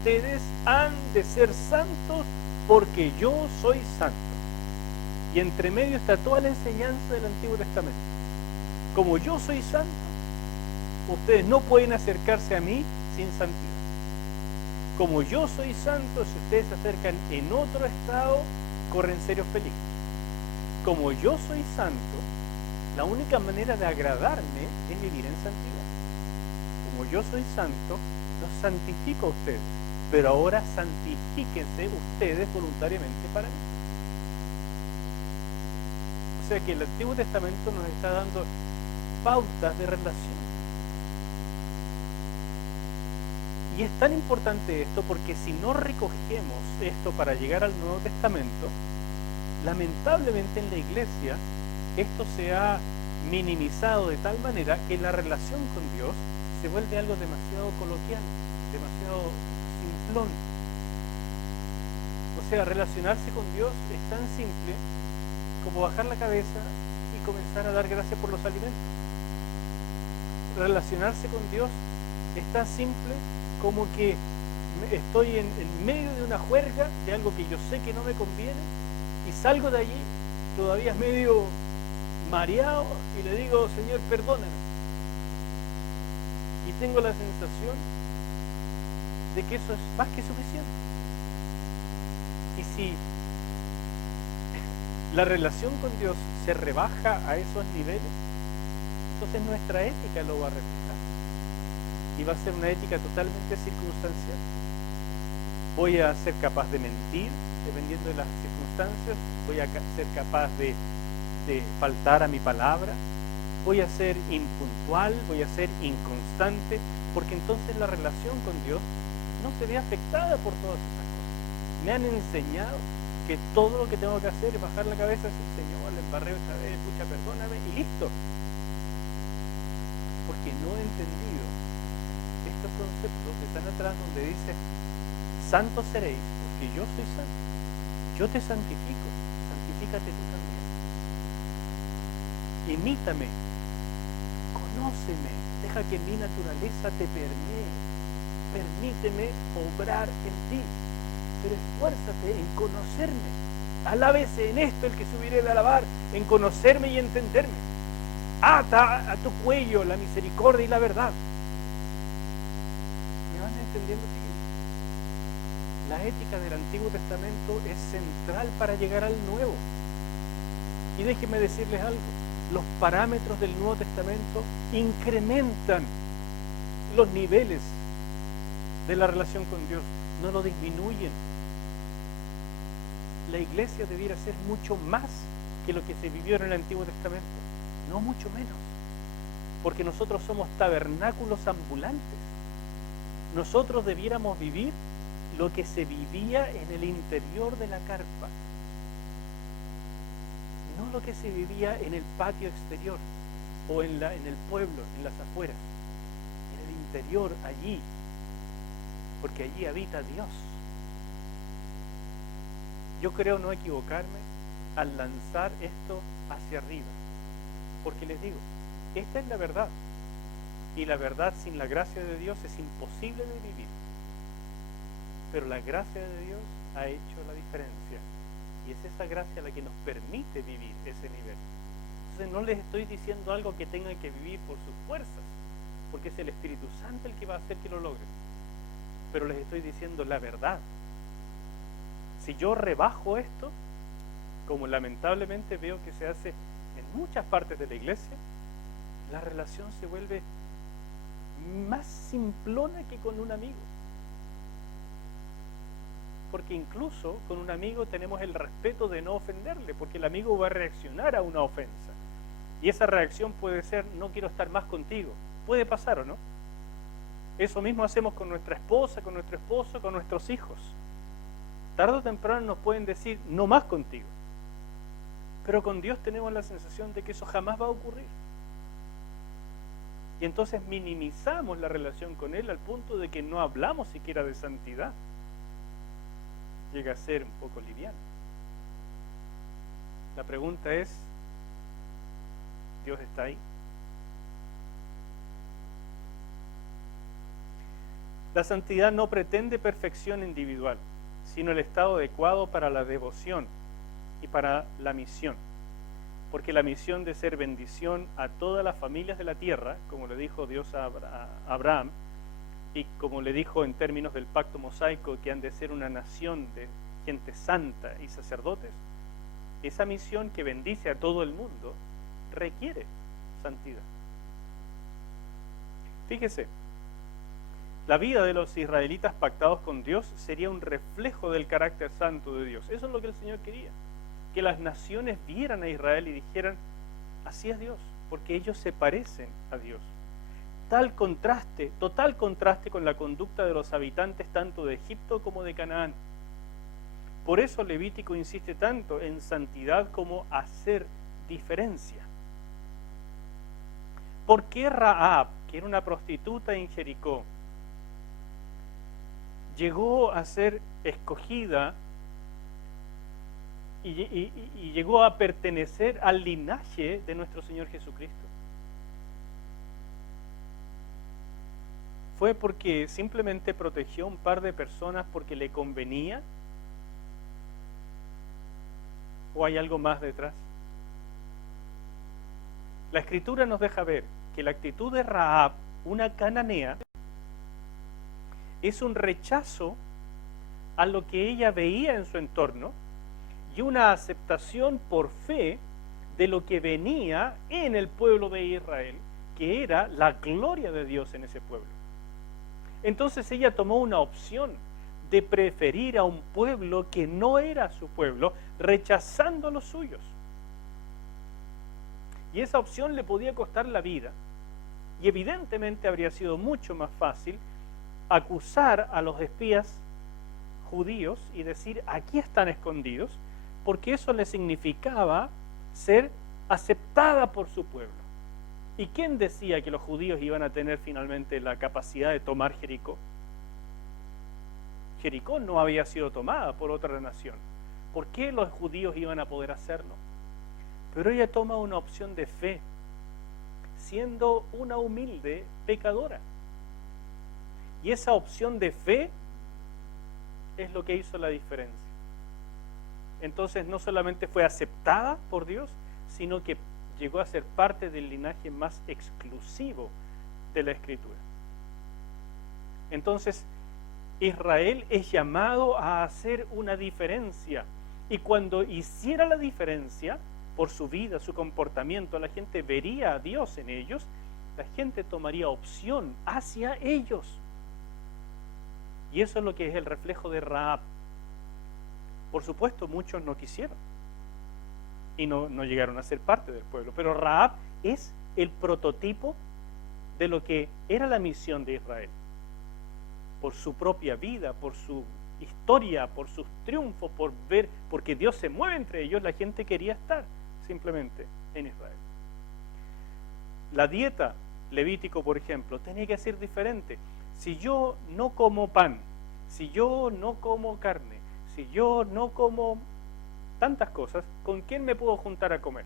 Ustedes han de ser santos porque yo soy santo. Y entre medio está toda la enseñanza del Antiguo Testamento. Como yo soy santo, ustedes no pueden acercarse a mí sin santidad. Como yo soy santo, si ustedes se acercan en otro estado, corren serios peligros. Como yo soy santo, la única manera de agradarme es vivir en santidad. Como yo soy santo, los santifico a ustedes, pero ahora santifíquense ustedes voluntariamente para mí. O sea que el Antiguo Testamento nos está dando pautas de relación. Y es tan importante esto porque si no recogemos esto para llegar al Nuevo Testamento, lamentablemente en la iglesia esto se ha minimizado de tal manera que la relación con Dios se vuelve algo demasiado coloquial, demasiado simplón. O sea, relacionarse con Dios es tan simple como bajar la cabeza y comenzar a dar gracias por los alimentos. Relacionarse con Dios es tan simple como que estoy en medio de una juerga de algo que yo sé que no me conviene y salgo de allí todavía medio mareado y le digo: Señor, perdóname. Y tengo la sensación de que eso es más que suficiente. Y si la relación con Dios se rebaja a esos niveles, entonces nuestra ética lo va a reflejar. Y va a ser una ética totalmente circunstancial. Voy a ser capaz de mentir dependiendo de las circunstancias, voy a ser capaz de faltar a mi palabra, voy a ser impuntual, voy a ser inconstante, porque entonces la relación con Dios no se ve afectada por todas estas cosas. Me han enseñado que todo lo que tengo que hacer es bajar la cabeza y decir: Señor, le embarré otra vez, escucha, perdóname, y listo. Porque no he entendido estos conceptos que están atrás, donde dice: santos seréis, porque yo soy santo. Yo te santifico, santifícate tú también. imítame, conóceme, deja que mi naturaleza te permee, permíteme obrar en ti, pero esfuérzate en conocerme, alábese en esto el que se hubiere de alabar, en conocerme y entenderme, ata a tu cuello la misericordia y la verdad. ¿Me van entendiendo? La ética del Antiguo Testamento es central para llegar al Nuevo. Y déjenme decirles algo, los parámetros del Nuevo Testamento incrementan los niveles de la relación con Dios, no lo disminuyen. La iglesia debiera ser mucho más que lo que se vivió en el Antiguo Testamento, no mucho menos, porque nosotros somos tabernáculos ambulantes. Nosotros debiéramos vivir lo que se vivía en el interior de la carpa, no lo que se vivía en el patio exterior o en el pueblo, en las afueras, en el interior, allí, porque allí habita Dios. Yo creo no equivocarme al lanzar esto hacia arriba, porque les digo, esta es la verdad, y la verdad sin la gracia de Dios es imposible de vivir. Pero la gracia de Dios ha hecho la diferencia, y es esa gracia la que nos permite vivir ese nivel. Entonces no les estoy diciendo algo que tengan que vivir por sus fuerzas, porque es el Espíritu Santo el que va a hacer que lo logren, pero les estoy diciendo la verdad. Si yo rebajo esto, como lamentablemente veo que se hace en muchas partes de la iglesia, la relación se vuelve más simplona que con un amigo. Porque incluso con un amigo tenemos el respeto de no ofenderle, porque el amigo va a reaccionar a una ofensa. Y esa reacción puede ser, no quiero estar más contigo. Puede pasar, ¿o no? Eso mismo hacemos con nuestra esposa, con nuestro esposo, con nuestros hijos. Tarde o temprano nos pueden decir, no más contigo. Pero con Dios tenemos la sensación de que eso jamás va a ocurrir. Y entonces minimizamos la relación con Él al punto de que no hablamos siquiera de santidad. Llega a ser un poco liviano. La pregunta es, ¿Dios está ahí? La santidad no pretende perfección individual, sino el estado adecuado para la devoción y para la misión. Porque la misión de ser bendición a todas las familias de la tierra, como le dijo Dios a Abraham, y como le dijo en términos del pacto mosaico, que han de ser una nación de gente santa y sacerdotes, esa misión que bendice a todo el mundo requiere santidad. Fíjese, la vida de los israelitas pactados con Dios sería un reflejo del carácter santo de Dios. Eso es lo que el Señor quería, que las naciones vieran a Israel y dijeran, así es Dios, porque ellos se parecen a Dios. Tal contraste, total contraste con la conducta de los habitantes tanto de Egipto como de Canaán. Por eso Levítico insiste tanto en santidad como hacer diferencia. ¿Por qué Rahab, que era una prostituta en Jericó, llegó a ser escogida y llegó a pertenecer al linaje de nuestro Señor Jesucristo? ¿Fue porque simplemente protegió a un par de personas porque le convenía? ¿O hay algo más detrás? La Escritura nos deja ver que la actitud de Rahab, una cananea, es un rechazo a lo que ella veía en su entorno y una aceptación por fe de lo que venía en el pueblo de Israel, que era la gloria de Dios en ese pueblo. Entonces ella tomó una opción de preferir a un pueblo que no era su pueblo, rechazando los suyos. Y esa opción le podía costar la vida. Y evidentemente habría sido mucho más fácil acusar a los espías judíos y decir, aquí están escondidos, porque eso le significaba ser aceptada por su pueblo. ¿Y quién decía que los judíos iban a tener finalmente la capacidad de tomar Jericó? Jericó no había sido tomada por otra nación. ¿Por qué los judíos iban a poder hacerlo? Pero ella toma una opción de fe, siendo una humilde pecadora. Y esa opción de fe es lo que hizo la diferencia. Entonces no solamente fue aceptada por Dios, sino que llegó a ser parte del linaje más exclusivo de la Escritura. Entonces, Israel es llamado a hacer una diferencia. Y cuando hiciera la diferencia, por su vida, su comportamiento, la gente vería a Dios en ellos, la gente tomaría opción hacia ellos. Y eso es lo que es el reflejo de Rahab. Por supuesto, muchos no quisieron y no llegaron a ser parte del pueblo, pero Rahab es el prototipo de lo que era la misión de Israel. Por su propia vida, por su historia, por sus triunfos, porque Dios se mueve entre ellos, la gente quería estar simplemente en Israel. La dieta, Levítico por ejemplo, tenía que ser diferente. Si yo no como pan, si yo no como carne, si yo no como tantas cosas, ¿con quién me puedo juntar a comer?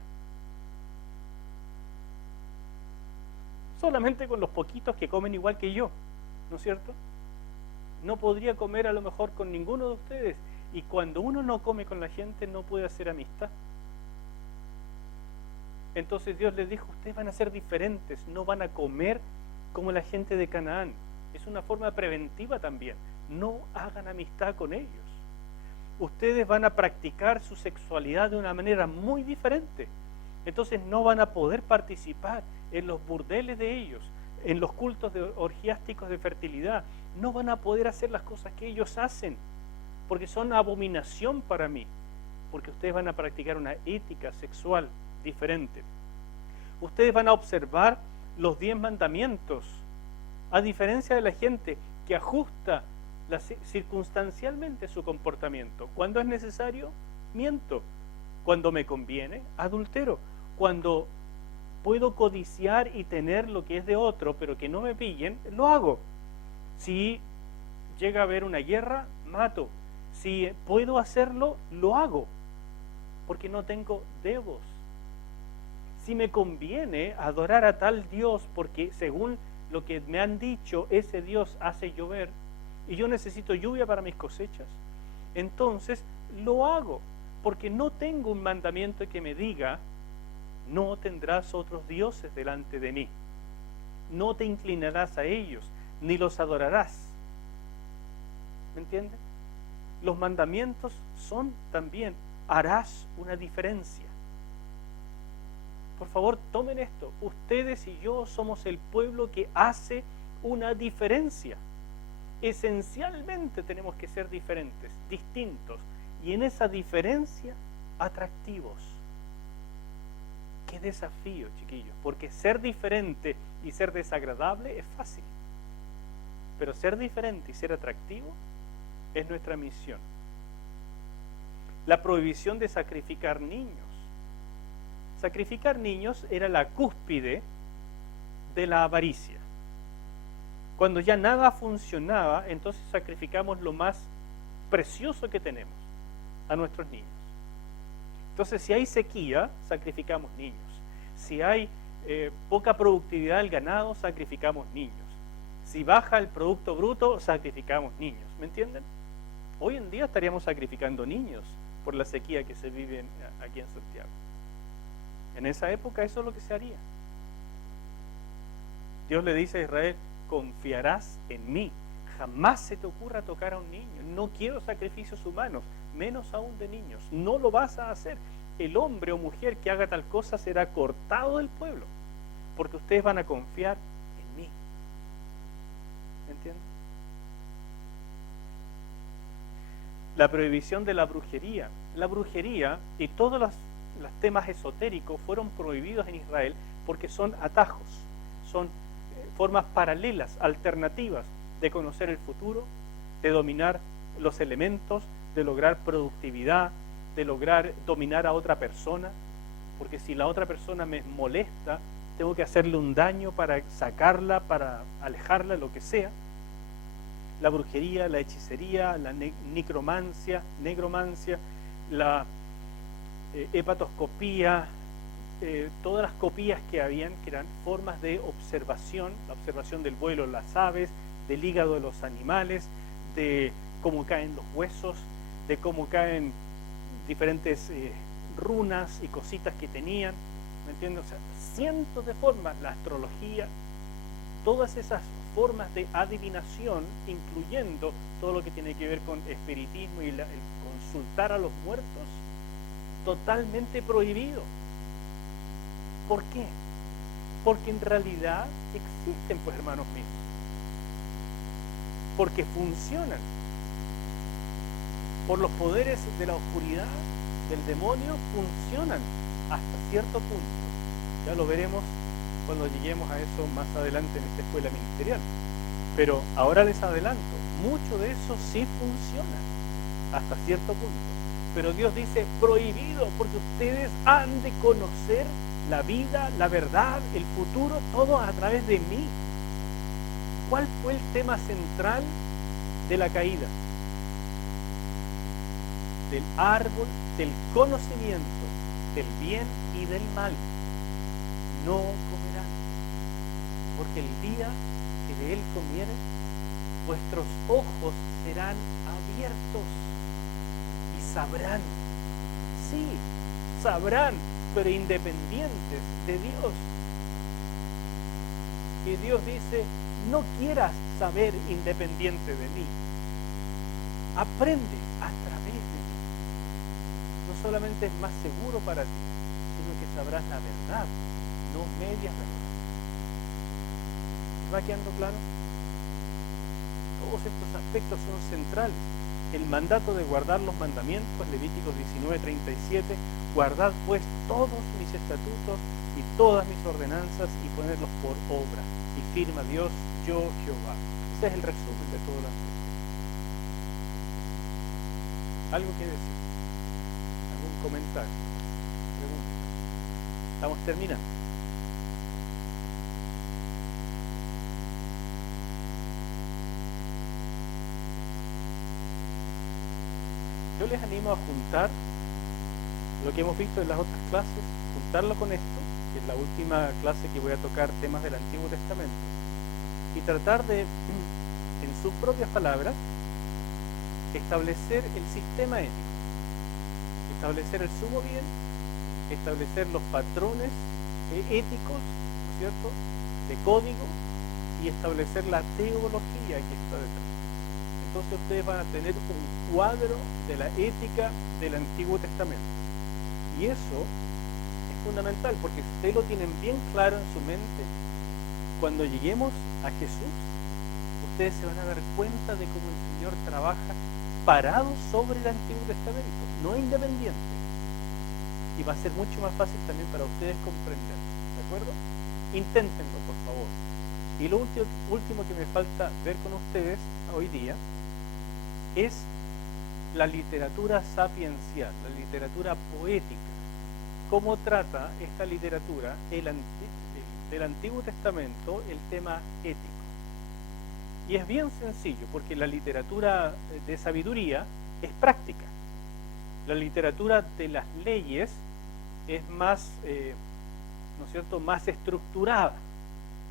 Solamente con los poquitos que comen igual que yo, ¿no es cierto? No podría comer a lo mejor con ninguno de ustedes. Y cuando uno no come con la gente, no puede hacer amistad. Entonces Dios les dijo, ustedes van a ser diferentes, no van a comer como la gente de Canaán. Es una forma preventiva también. No hagan amistad con ellos. Ustedes van a practicar su sexualidad de una manera muy diferente. Entonces no van a poder participar en los burdeles de ellos, en los cultos orgiásticos de fertilidad. No van a poder hacer las cosas que ellos hacen, porque son abominación para mí, porque ustedes van a practicar una ética sexual diferente. Ustedes van a observar los 10 mandamientos, a diferencia de la gente que ajusta circunstancialmente su comportamiento. Cuando es necesario, miento. Cuando me conviene, adultero. Cuando puedo codiciar y tener lo que es de otro, pero que no me pillen, lo hago. Si llega a haber una guerra, mato. Si puedo hacerlo, lo hago, porque no tengo deudos. Si me conviene adorar a tal Dios, porque según lo que me han dicho, ese Dios hace llover, y yo necesito lluvia para mis cosechas, entonces lo hago, porque no tengo un mandamiento que me diga, no tendrás otros dioses delante de mí, no te inclinarás a ellos, ni los adorarás. ¿Me entienden? Los mandamientos son también, harás una diferencia. Por favor, tomen esto. Ustedes y yo somos el pueblo que hace una diferencia. Esencialmente tenemos que ser diferentes, distintos, y en esa diferencia, atractivos. Qué desafío, chiquillos, porque ser diferente y ser desagradable es fácil, pero ser diferente y ser atractivo es nuestra misión. La prohibición de sacrificar niños. Sacrificar niños era la cúspide de la avaricia. Cuando ya nada funcionaba, entonces sacrificamos lo más precioso que tenemos, a nuestros niños. Entonces, si hay sequía, sacrificamos niños. Si hay poca productividad del ganado, sacrificamos niños. Si baja el producto bruto, sacrificamos niños. ¿Me entienden? Hoy en día estaríamos sacrificando niños por la sequía que se vive aquí en Santiago. En esa época eso es lo que se haría. Dios le dice a Israel, confiarás en mí. Jamás se te ocurra tocar a un niño. No quiero sacrificios humanos, menos aún de niños. No lo vas a hacer. El hombre o mujer que haga tal cosa será cortado del pueblo, porque ustedes van a confiar en mí. ¿Me entienden? La prohibición de la brujería. La brujería y todos los temas esotéricos fueron prohibidos en Israel porque son atajos, son formas paralelas, alternativas de conocer el futuro, de dominar los elementos, de lograr productividad, de lograr dominar a otra persona, porque si la otra persona me molesta, tengo que hacerle un daño para sacarla, para alejarla, lo que sea. La brujería, la hechicería, la negromancia, la hepatoscopía, todas las copías que habían, que eran formas de observación, la observación del vuelo de las aves, del hígado de los animales, de cómo caen los huesos, de cómo caen diferentes runas y cositas que tenían, ¿me entiendes? O sea, cientos de formas, la astrología, todas esas formas de adivinación, incluyendo todo lo que tiene que ver con espiritismo y el consultar a los muertos, totalmente prohibido. ¿Por qué? Porque en realidad existen, pues, hermanos míos, porque funcionan por los poderes de la oscuridad, del demonio, funcionan hasta cierto punto. Ya lo veremos cuando lleguemos a eso más adelante en esta escuela ministerial. Pero ahora les adelanto, mucho de eso sí funciona hasta cierto punto. Pero Dios dice, prohibido, porque ustedes han de conocer la vida, la verdad, el futuro, todo a través de mí. ¿Cuál fue el tema central de la caída? Del árbol, del conocimiento, del bien y del mal. No comerán, porque el día que de él comieren, vuestros ojos serán abiertos y sabrán, sí, sabrán, pero independientes de Dios. Y Dios dice, no quieras saber independiente de mí, aprende a través de mí. No solamente es más seguro para ti, sino que sabrás la verdad, no media verdad. ¿Va quedando claro? Todos estos aspectos son centrales. El mandato de guardar los mandamientos, Levíticos 19:37, guardad pues todos mis estatutos y todas mis ordenanzas y ponerlos por obra. Y firma Dios, yo Jehová. Ese es el resumen de todo el asunto. ¿Algo que decir? ¿Algún comentario? ¿Pregunta? Estamos terminando. Yo les animo a juntar lo que hemos visto en las otras clases, juntarlo con esto, que es la última clase que voy a tocar temas del Antiguo Testamento, y tratar de, en sus propias palabras, establecer el sistema ético, establecer el sumo bien, establecer los patrones éticos, ¿no es cierto?, de código, y establecer la teología que está detrás. Entonces ustedes van a tener un cuadro de la ética del Antiguo Testamento. Y eso es fundamental, porque si ustedes lo tienen bien claro en su mente, cuando lleguemos a Jesús, ustedes se van a dar cuenta de cómo el Señor trabaja parado sobre el Antiguo Testamento, no independiente. Y va a ser mucho más fácil también para ustedes comprenderlo, ¿de acuerdo? Inténtenlo, por favor. Y lo último que me falta ver con ustedes hoy día es la literatura sapiencial, la literatura poética. ¿Cómo trata esta literatura del Antiguo Testamento el tema ético? Y es bien sencillo, porque la literatura de sabiduría es práctica. La literatura de las leyes es más, ¿no es cierto?, más estructurada.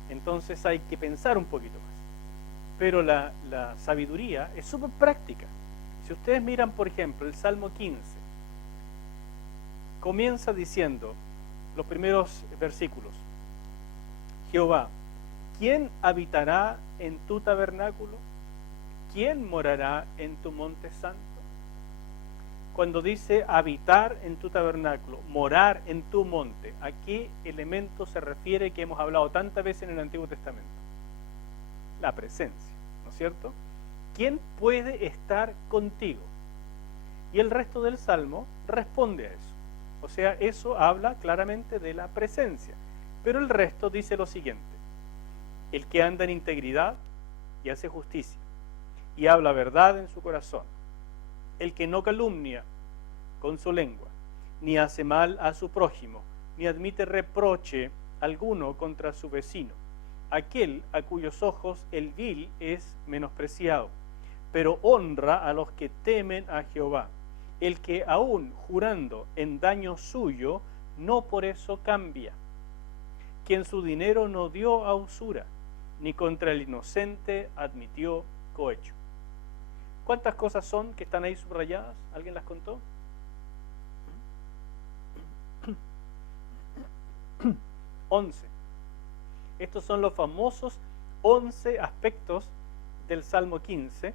Entonces hay que pensar un poquito más. Pero la sabiduría es súper práctica. Si ustedes miran, por ejemplo, el Salmo 15, comienza diciendo los primeros versículos: Jehová, ¿quién habitará en tu tabernáculo? ¿Quién morará en tu monte santo? Cuando dice habitar en tu tabernáculo, morar en tu monte, ¿a qué elemento se refiere que hemos hablado tantas veces en el Antiguo Testamento? La presencia, ¿no es cierto? ¿Quién puede estar contigo? Y el resto del Salmo responde a eso. O sea, eso habla claramente de la presencia. Pero el resto dice lo siguiente: el que anda en integridad y hace justicia, y habla verdad en su corazón, el que no calumnia con su lengua, ni hace mal a su prójimo, ni admite reproche alguno contra su vecino, aquel a cuyos ojos el vil es menospreciado, pero honra a los que temen a Jehová, el que aún jurando en daño suyo no por eso cambia. Quien su dinero no dio a usura, ni contra el inocente admitió cohecho. ¿Cuántas cosas son que están ahí subrayadas? ¿Alguien las contó? 11. Estos son los famosos 11 aspectos del Salmo 15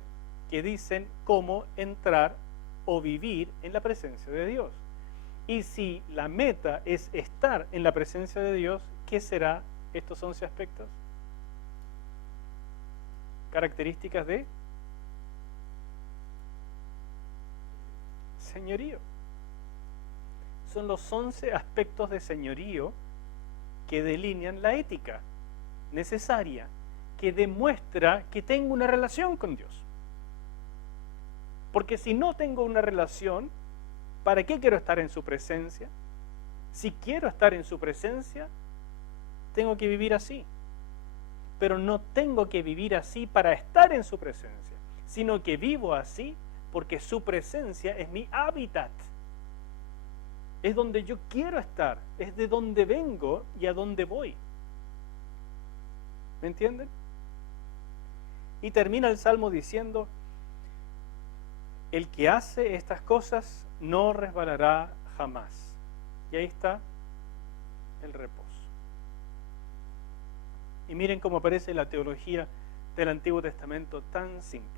que dicen cómo entrar o vivir en la presencia de Dios. Y si la meta es estar en la presencia de Dios, ¿qué será estos 11 aspectos? Características de señorío. Son los 11 aspectos de señorío que delinean la ética necesaria, que demuestra que tengo una relación con Dios. Porque si no tengo una relación, ¿para qué quiero estar en su presencia? Si quiero estar en su presencia, tengo que vivir así. Pero no tengo que vivir así para estar en su presencia, sino que vivo así porque su presencia es mi hábitat. Es donde yo quiero estar, es de donde vengo y a dónde voy. ¿Me entienden? Y termina el Salmo diciendo, el que hace estas cosas no resbalará jamás. Y ahí está el reposo. Y miren cómo aparece la teología del Antiguo Testamento tan simple.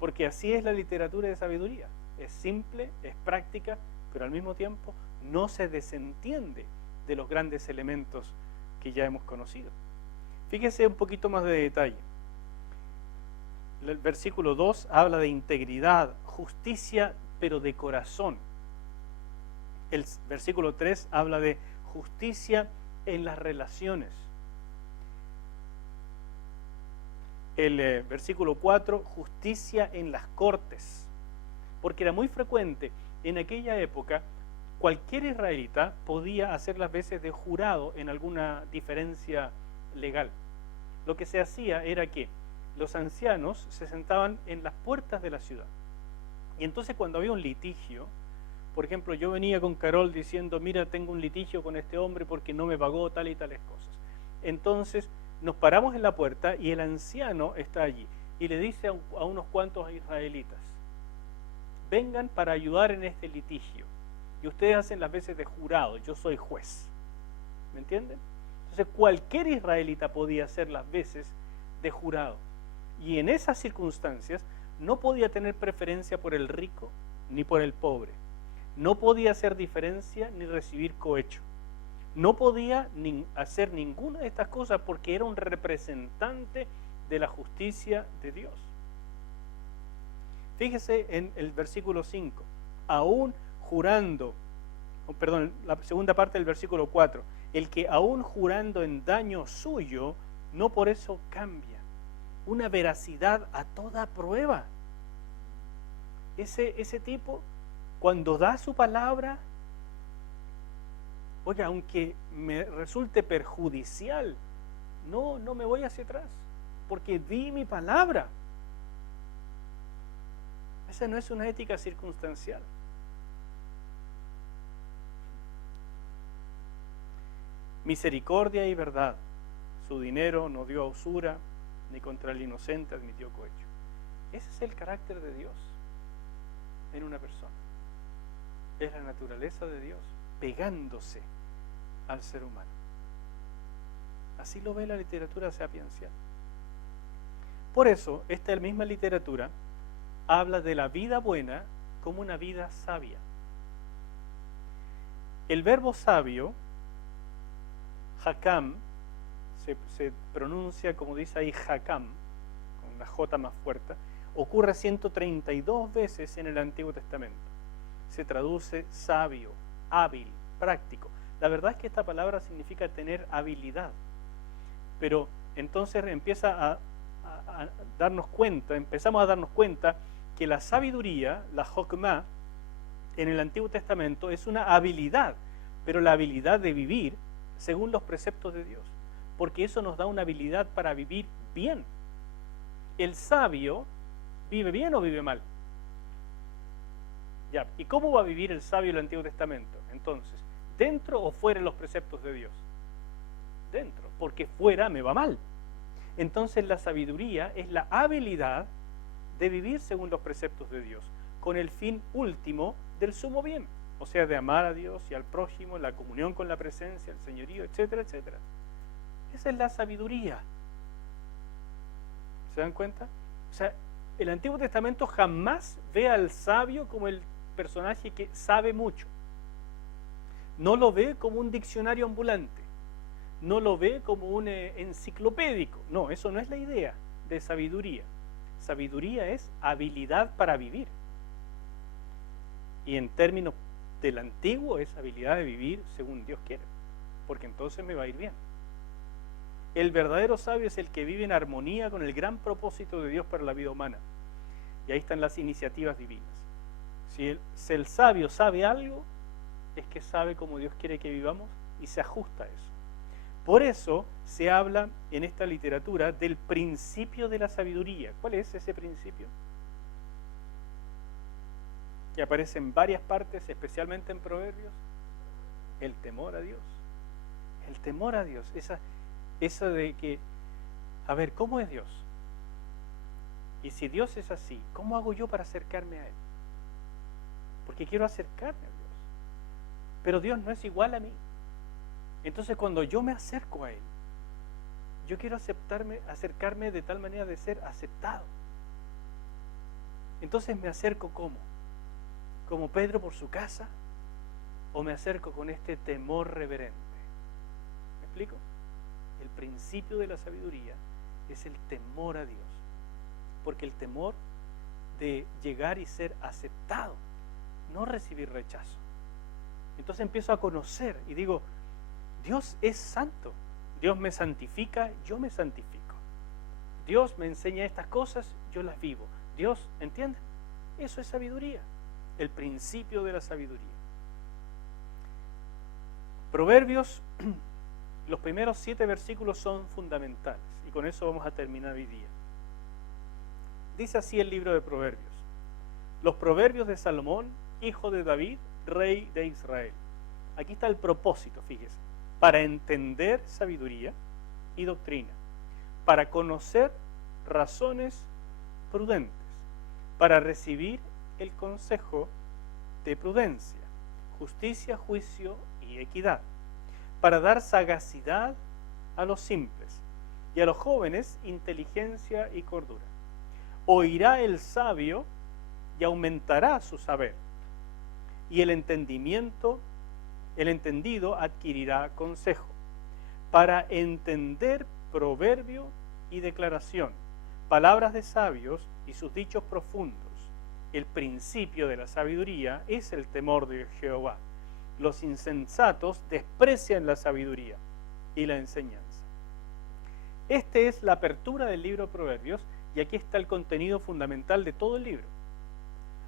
Porque así es la literatura de sabiduría. Es simple, es práctica, pero al mismo tiempo no se desentiende de los grandes elementos que ya hemos conocido. Fíjese un poquito más de detalle. El versículo 2 habla de integridad, justicia, pero de corazón. El versículo 3 habla de justicia en las relaciones. El versículo 4, justicia en las cortes. Porque era muy frecuente en aquella época, cualquier israelita podía hacer las veces de jurado en alguna diferencia legal. Lo que se hacía era que los ancianos se sentaban en las puertas de la ciudad. Y entonces cuando había un litigio, por ejemplo, yo venía con Carol diciendo, mira, tengo un litigio con este hombre porque no me pagó tal y tales cosas. Entonces nos paramos en la puerta y el anciano está allí y le dice a unos cuantos israelitas, vengan para ayudar en este litigio. Y ustedes hacen las veces de jurado, yo soy juez. ¿Me entienden? Entonces cualquier israelita podía hacer las veces de jurado. Y en esas circunstancias no podía tener preferencia por el rico ni por el pobre. No podía hacer diferencia ni recibir cohecho. No podía hacer ninguna de estas cosas porque era un representante de la justicia de Dios. Fíjese en el versículo 5, aún jurando, perdón, la segunda parte del versículo 4, el que aún jurando en daño suyo, no por eso cambia. Una veracidad a toda prueba. Ese tipo, cuando da su palabra, oiga, aunque me resulte perjudicial, no me voy hacia atrás, porque di mi palabra. Esa no es una ética circunstancial. Misericordia y verdad. Su dinero no dio a usura, ni contra el inocente admitió cohecho. Ese es el carácter de Dios en una persona. Es la naturaleza de Dios pegándose al ser humano. Así lo ve la literatura sapiencial. Por eso, esta misma literatura habla de la vida buena como una vida sabia. El verbo sabio, hakam, se pronuncia como dice ahí hakam, con la J más fuerte, ocurre 132 veces en el Antiguo Testamento. Se traduce sabio, hábil, práctico. La verdad es que esta palabra significa tener habilidad, pero entonces empieza a darnos cuenta, empezamos a darnos cuenta que la sabiduría, la hokmah, en el Antiguo Testamento es una habilidad, pero la habilidad de vivir según los preceptos de Dios, porque eso nos da una habilidad para vivir bien. El sabio ¿vive bien o vive mal? Ya. ¿Y cómo va a vivir el sabio del Antiguo Testamento? Entonces, ¿Dentro o fuera de los preceptos de Dios? Dentro, porque fuera me va mal. Entonces la sabiduría es la habilidad de vivir según los preceptos de Dios, con el fin último del sumo bien, o sea, de amar a Dios y al prójimo, la comunión con la presencia, el señorío, etcétera, etcétera. Esa es la sabiduría. ¿Se dan cuenta? O sea, el Antiguo Testamento jamás ve al sabio como el personaje que sabe mucho. No lo ve como un diccionario ambulante. No lo ve como un enciclopédico. No, eso no es la idea de sabiduría. Sabiduría es habilidad para vivir. Y en términos del antiguo es habilidad de vivir según Dios quiere, porque entonces me va a ir bien. El verdadero sabio es el que vive en armonía con el gran propósito de Dios para la vida humana. Y ahí están las iniciativas divinas. Si el sabio sabe algo, es que sabe cómo Dios quiere que vivamos y se ajusta a eso. Por eso se habla en esta literatura del principio de la sabiduría. ¿Cuál es ese principio? Que aparece en varias partes, especialmente en Proverbios. El temor a Dios. El temor a Dios. Esa de que, a ver, ¿cómo es Dios? Y si Dios es así, ¿cómo hago yo para acercarme a Él? Porque quiero acercarme a Dios. Pero Dios no es igual a mí. Entonces cuando yo me acerco a Él, yo quiero acercarme de tal manera de ser aceptado. Entonces me acerco ¿cómo? ¿Como Pedro por su casa? ¿O me acerco con este temor reverente? ¿Me explico? El principio de la sabiduría es el temor a Dios. Porque el temor de llegar y ser aceptado, no recibir rechazo. Entonces empiezo a conocer y digo, Dios es santo, Dios me santifica, yo me santifico. Dios me enseña estas cosas, yo las vivo. Dios, ¿entiende? Eso es sabiduría, el principio de la sabiduría. Proverbios, los primeros 7 versículos son fundamentales y con eso vamos a terminar hoy día. Dice así el libro de Proverbios: los proverbios de Salomón, hijo de David, rey de Israel. Aquí está el propósito, fíjese: para entender sabiduría y doctrina, para conocer razones prudentes, para recibir el consejo de prudencia, justicia, juicio y equidad, para dar sagacidad a los simples y a los jóvenes inteligencia y cordura. Oirá el sabio y aumentará su saber, y el entendido adquirirá consejo, para entender proverbio y declaración, palabras de sabios y sus dichos profundos. El principio de la sabiduría es el temor de Jehová. Los insensatos desprecian la sabiduría y la enseñanza. Esta es la apertura del libro de Proverbios y aquí está el contenido fundamental de todo el libro.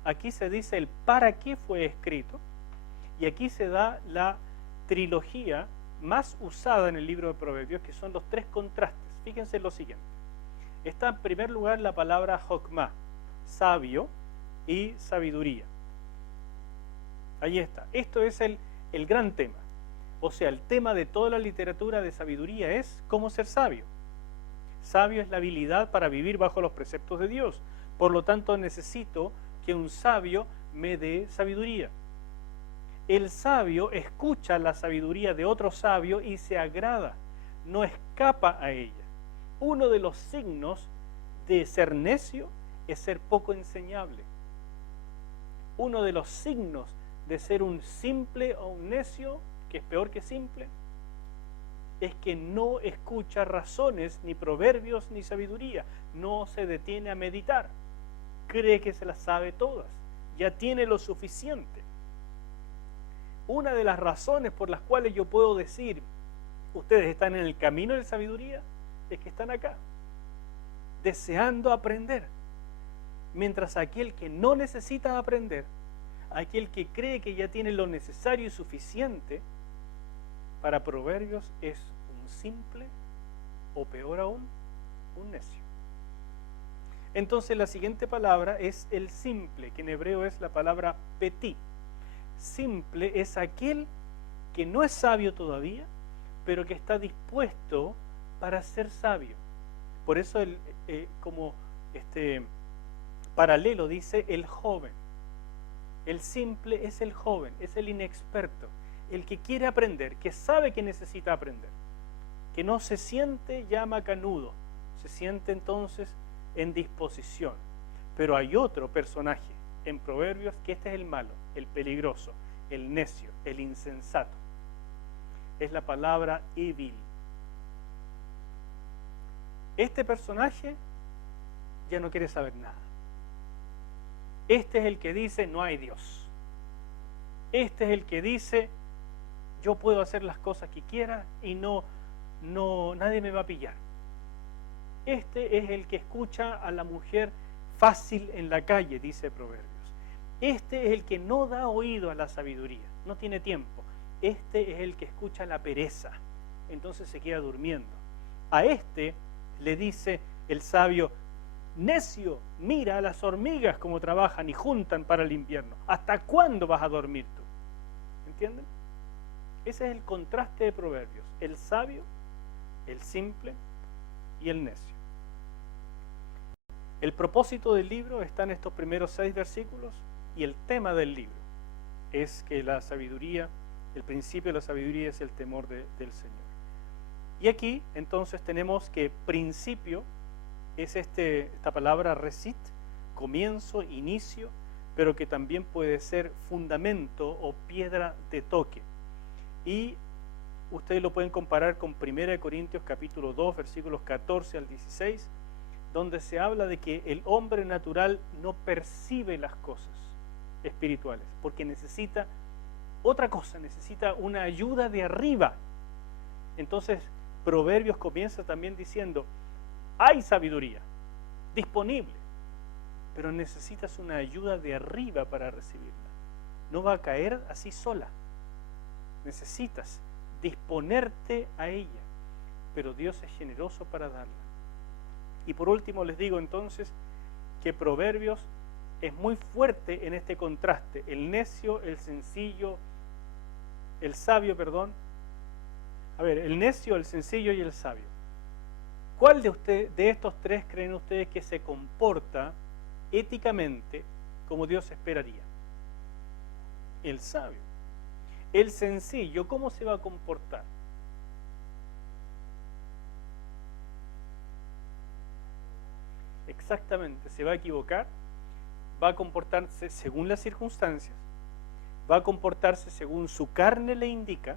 Aquí se dice el para qué fue escrito y aquí se da la trilogía más usada en el libro de Proverbios, que son los 3 contrastes. Fíjense en lo siguiente. Está en primer lugar la palabra Jokmah, sabio y sabiduría. Ahí está. Esto es el gran tema. O sea, el tema de toda la literatura de sabiduría es cómo ser sabio. Sabio es la habilidad para vivir bajo los preceptos de Dios. Por lo tanto, necesito que un sabio me dé sabiduría. El sabio escucha la sabiduría de otro sabio y se agrada, no escapa a ella. Uno de los signos de ser necio es ser poco enseñable. Uno de los signos de ser un simple o un necio, que es peor que simple, es que no escucha razones, ni proverbios, ni sabiduría. No se detiene a meditar. Cree que se las sabe todas. Ya tiene lo suficiente. Una de las razones por las cuales yo puedo decir, ustedes están en el camino de la sabiduría, es que están acá, deseando aprender. Mientras aquel que no necesita aprender, aquel que cree que ya tiene lo necesario y suficiente, para proverbios es un simple o peor aún, un necio. Entonces la siguiente palabra es el simple, que en hebreo es la palabra petit. Simple es aquel que no es sabio todavía, pero que está dispuesto para ser sabio. Por eso como paralelo dice el joven. El simple es el joven, es el inexperto, el que quiere aprender, que sabe que necesita aprender, que no se siente ya macanudo, se siente entonces en disposición. Pero hay otro personaje en Proverbios que este es el malo, el peligroso, el necio, el insensato. Es la palabra evil. Este personaje ya no quiere saber nada. Este es el que dice no hay Dios. Este es el que dice yo puedo hacer las cosas que quiera y nadie me va a pillar. Este es el que escucha a la mujer fácil en la calle, dice Proverbios. Este es el que no da oído a la sabiduría, no tiene tiempo. Este es el que escucha la pereza, entonces se queda durmiendo. A este le dice el sabio, necio, mira a las hormigas cómo trabajan y juntan para el invierno. ¿Hasta cuándo vas a dormir tú? ¿Entienden? Ese es el contraste de Proverbios, el sabio, el simple y el necio. El propósito del libro está en estos primeros 6 versículos y el tema del libro es que la sabiduría, el principio de la sabiduría es el temor del Señor. Y aquí entonces tenemos que principio es esta palabra resit, comienzo, inicio, pero que también puede ser fundamento o piedra de toque. Y ustedes lo pueden comparar con 1 Corintios capítulo 2, versículos 14 al 16, donde se habla de que el hombre natural no percibe las cosas espirituales, porque necesita otra cosa, necesita una ayuda de arriba. Entonces, Proverbios comienza también diciendo, hay sabiduría disponible, pero necesitas una ayuda de arriba para recibirla. No va a caer así sola. Necesitas disponerte a ella, pero Dios es generoso para darla. Y por último les digo entonces que Proverbios es muy fuerte en este contraste, el necio, el sencillo, el sabio, perdón. A ver, el necio, el sencillo y el sabio. ¿Cuál de estos tres creen ustedes que se comporta éticamente como Dios esperaría? El sabio. El sencillo, ¿cómo se va a comportar? Exactamente, se va a equivocar, va a comportarse según las circunstancias, va a comportarse según su carne le indica,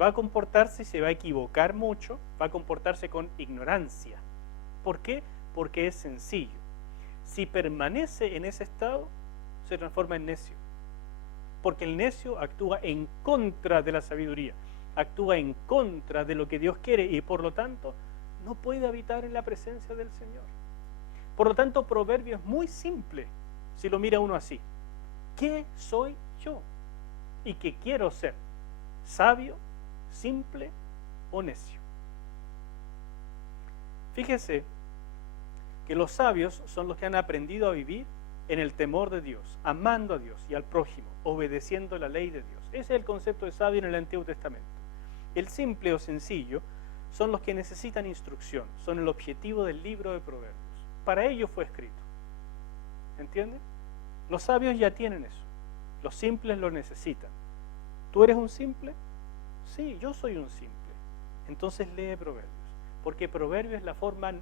va a comportarse y se va a equivocar mucho, va a comportarse con ignorancia. ¿Por qué? Porque es sencillo. Si permanece en ese estado, se transforma en necio. Porque el necio actúa en contra de la sabiduría, actúa en contra de lo que Dios quiere y por lo tanto no puede habitar en la presencia del Señor. Por lo tanto, Proverbio es muy simple si lo mira uno así. ¿Qué soy yo? ¿Y qué quiero ser? ¿Sabio, simple o necio? Fíjese que los sabios son los que han aprendido a vivir en el temor de Dios, amando a Dios y al prójimo, obedeciendo la ley de Dios. Ese es el concepto de sabio en el Antiguo Testamento. El simple o sencillo son los que necesitan instrucción, son el objetivo del libro de Proverbios. Para ello fue escrito. ¿Entienden? Los sabios ya tienen eso. Los simples lo necesitan. ¿Tú eres un simple? Sí, yo soy un simple. Entonces lee Proverbios, porque Proverbios es la forma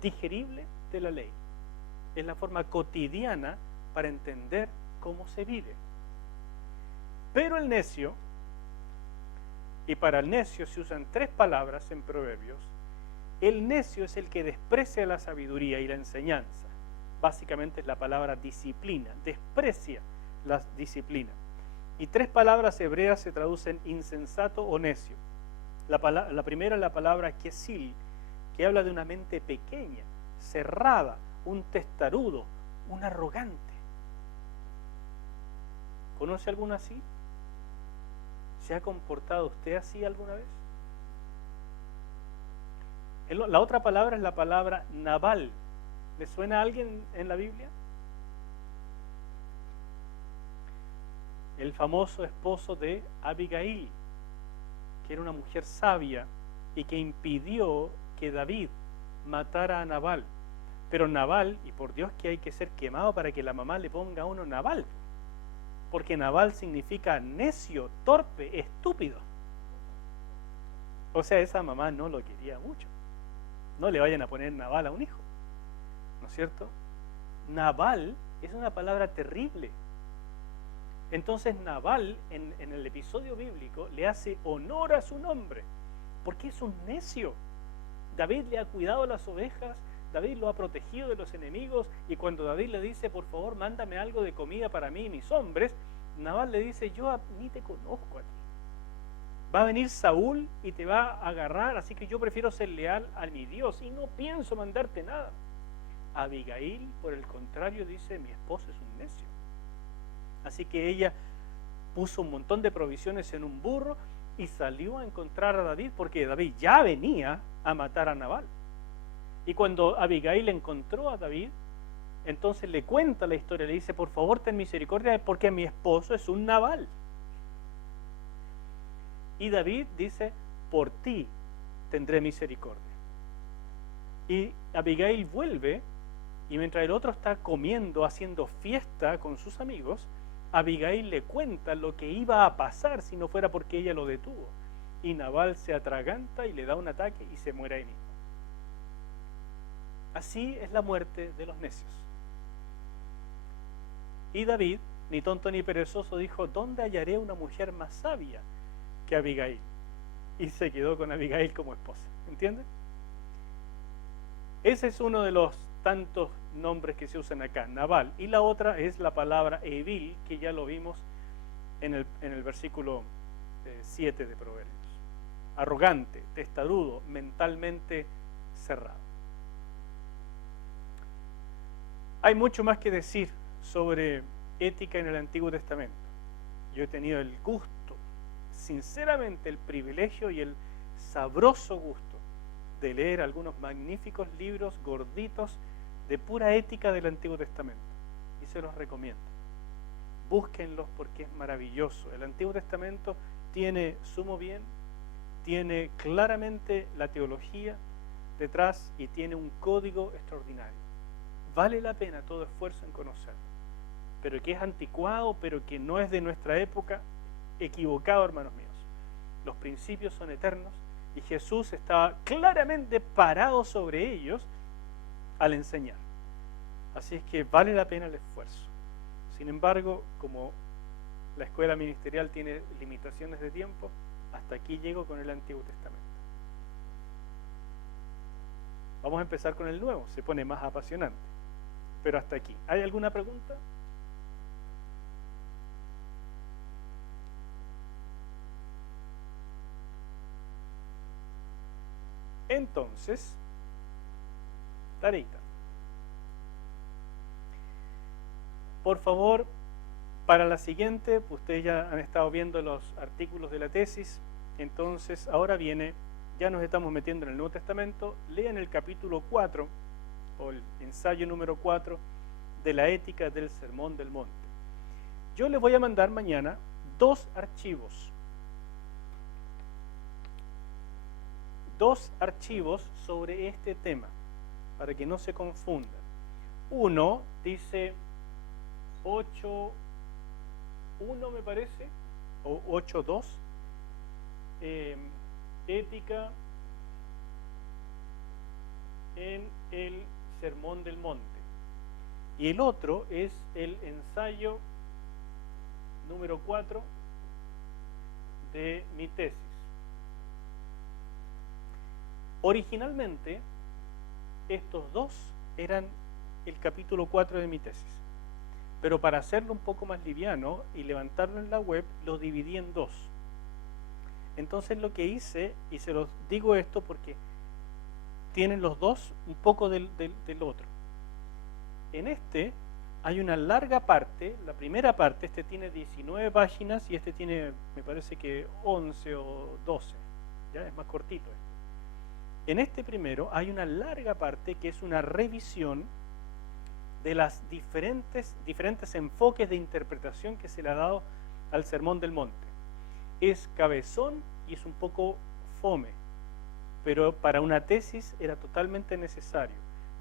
digerible de la ley. Es la forma cotidiana para entender cómo se vive. Pero el necio, y para el necio se usan 3 palabras en Proverbios, el necio es el que desprecia la sabiduría y la enseñanza. Básicamente es la palabra disciplina, desprecia la disciplina. Y 3 palabras hebreas se traducen insensato o necio. La primera es la palabra kesil, que habla de una mente pequeña, cerrada, un testarudo, un arrogante. ¿Conoce alguno así? ¿Se ha comportado usted así alguna vez? La otra palabra es la palabra Nabal. ¿Le suena a alguien en la Biblia? el famoso esposo de Abigail, que era una mujer sabia y que impidió que David matara a Nabal. Pero Nabal, y por Dios que hay que ser quemado para que la mamá le ponga a uno Nabal, porque Nabal significa necio, torpe, estúpido. O sea, esa mamá no lo quería mucho. No le vayan a poner Nabal a un hijo, ¿no es cierto? Nabal es una palabra terrible. Entonces Nabal en el episodio bíblico le hace honor a su nombre, porque es un necio. David le ha cuidado las ovejas, David lo ha protegido de los enemigos, y cuando David le dice, por favor, mándame algo de comida para mí y mis hombres, Nabal le dice, yo ni te conozco a ti. Va a venir Saúl y te va a agarrar, así que yo prefiero ser leal a mi Dios y no pienso mandarte nada. Abigail, por el contrario, dice, mi esposo es un necio. Así que ella puso un montón de provisiones en un burro y salió a encontrar a David, porque David ya venía a matar a Nabal. Y cuando Abigail encontró a David, entonces le cuenta la historia, le dice, por favor ten misericordia porque mi esposo es un Nabal. Y David dice, por ti tendré misericordia. Y Abigail vuelve, y mientras el otro está comiendo, haciendo fiesta con sus amigos, Abigail le cuenta lo que iba a pasar si no fuera porque ella lo detuvo. Y Nabal se atraganta y le da un ataque y se muere ahí mismo. Así es la muerte de los necios. Y David, ni tonto ni perezoso, dijo, ¿dónde hallaré una mujer más sabia que Abigail? Y se quedó con Abigail como esposa. ¿Entienden? Ese es uno de los tantos nombres que se usan acá, Nabal. Y la otra es la palabra Evil, que ya lo vimos en el versículo 7 de Proverbios. Arrogante, testarudo, mentalmente cerrado. Hay mucho más que decir sobre ética en el Antiguo Testamento. Yo he tenido el gusto, sinceramente el privilegio y el sabroso gusto de leer algunos magníficos libros gorditos de pura ética del Antiguo Testamento. Y se los recomiendo. Búsquenlos porque es maravilloso. El Antiguo Testamento tiene sumo bien, tiene claramente la teología detrás y tiene un código extraordinario. Vale la pena todo esfuerzo en conocerlo. Pero que es anticuado, pero que no es de nuestra época, equivocado, hermanos míos. Los principios son eternos y Jesús estaba claramente parado sobre ellos al enseñar. Así es que vale la pena el esfuerzo. Sin embargo, como la escuela ministerial tiene limitaciones de tiempo, hasta aquí llego con el Antiguo Testamento. Vamos a empezar con el Nuevo, se pone más apasionante. Pero hasta aquí. ¿Hay alguna pregunta? Entonces, tareita. Por favor, para la siguiente, ustedes ya han estado viendo los artículos de la tesis, entonces ahora viene, ya nos estamos metiendo en el Nuevo Testamento, lean el capítulo 4, o el ensayo número 4, de la ética del Sermón del Monte. Yo les voy a mandar mañana 2 archivos. 2 archivos sobre este tema, para que no se confundan. Uno dice 8.1 me parece, o 8.2, ética en el Sermón del Monte. Y el otro es el ensayo número 4 de mi tesis. Originalmente, estos 2 eran el capítulo 4 de mi tesis. Pero para hacerlo un poco más liviano y levantarlo en la web, lo dividí en 2. Entonces lo que hice, y se los digo esto porque tienen los 2 un poco del otro. En este hay una larga parte, la primera parte, este tiene 19 páginas y este tiene, me parece que 11 o 12, ya es más cortito este. En este primero hay una larga parte que es una revisión de las diferentes enfoques de interpretación que se le ha dado al Sermón del Monte. Es cabezón y es un poco fome, pero para una tesis era totalmente necesario.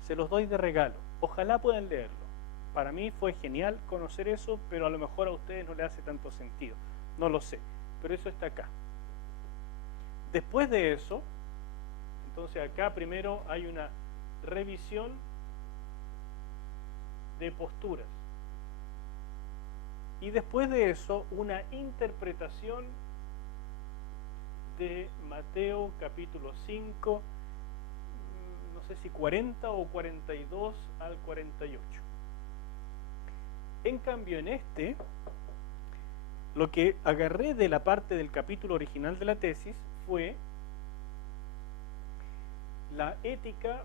Se los doy de regalo. Ojalá puedan leerlo. Para mí fue genial conocer eso, pero a lo mejor a ustedes no le hace tanto sentido. No lo sé, pero eso está acá. Después de eso, entonces acá primero hay una revisión de posturas. Y después de eso, una interpretación de Mateo capítulo 5, no sé si 40 o 42 al 48. En cambio, en este, lo que agarré de la parte del capítulo original de la tesis fue la ética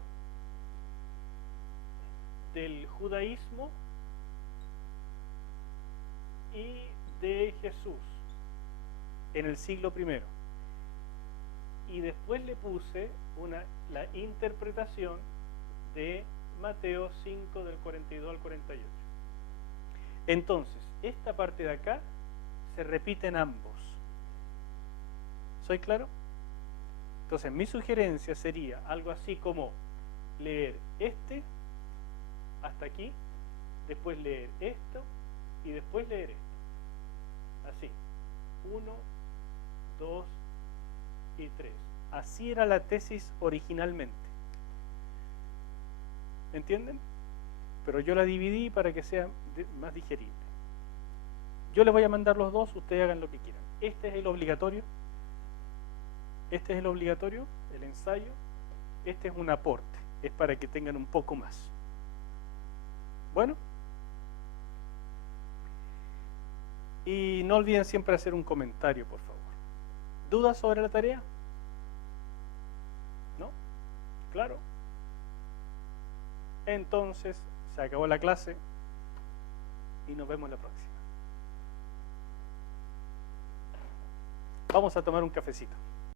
del judaísmo y de Jesús en el siglo I. Y después le puse la interpretación de Mateo 5 del 42 al 48. Entonces, esta parte de acá se repite en ambos. ¿Soy claro? Entonces, mi sugerencia sería algo así como leer este hasta aquí, después leer esto y después leer esto. Así. 1, 2 y 3. Así era la tesis originalmente. ¿Entienden? Pero yo la dividí para que sea más digerible. Yo les voy a mandar los dos, ustedes hagan lo que quieran. Este es el obligatorio. Este es el obligatorio, el ensayo. Este es un aporte, es para que tengan un poco más. Bueno. Y no olviden siempre hacer un comentario, por favor. ¿Dudas sobre la tarea? ¿No? ¿Claro? Entonces, se acabó la clase y nos vemos la próxima. Vamos a tomar un cafecito.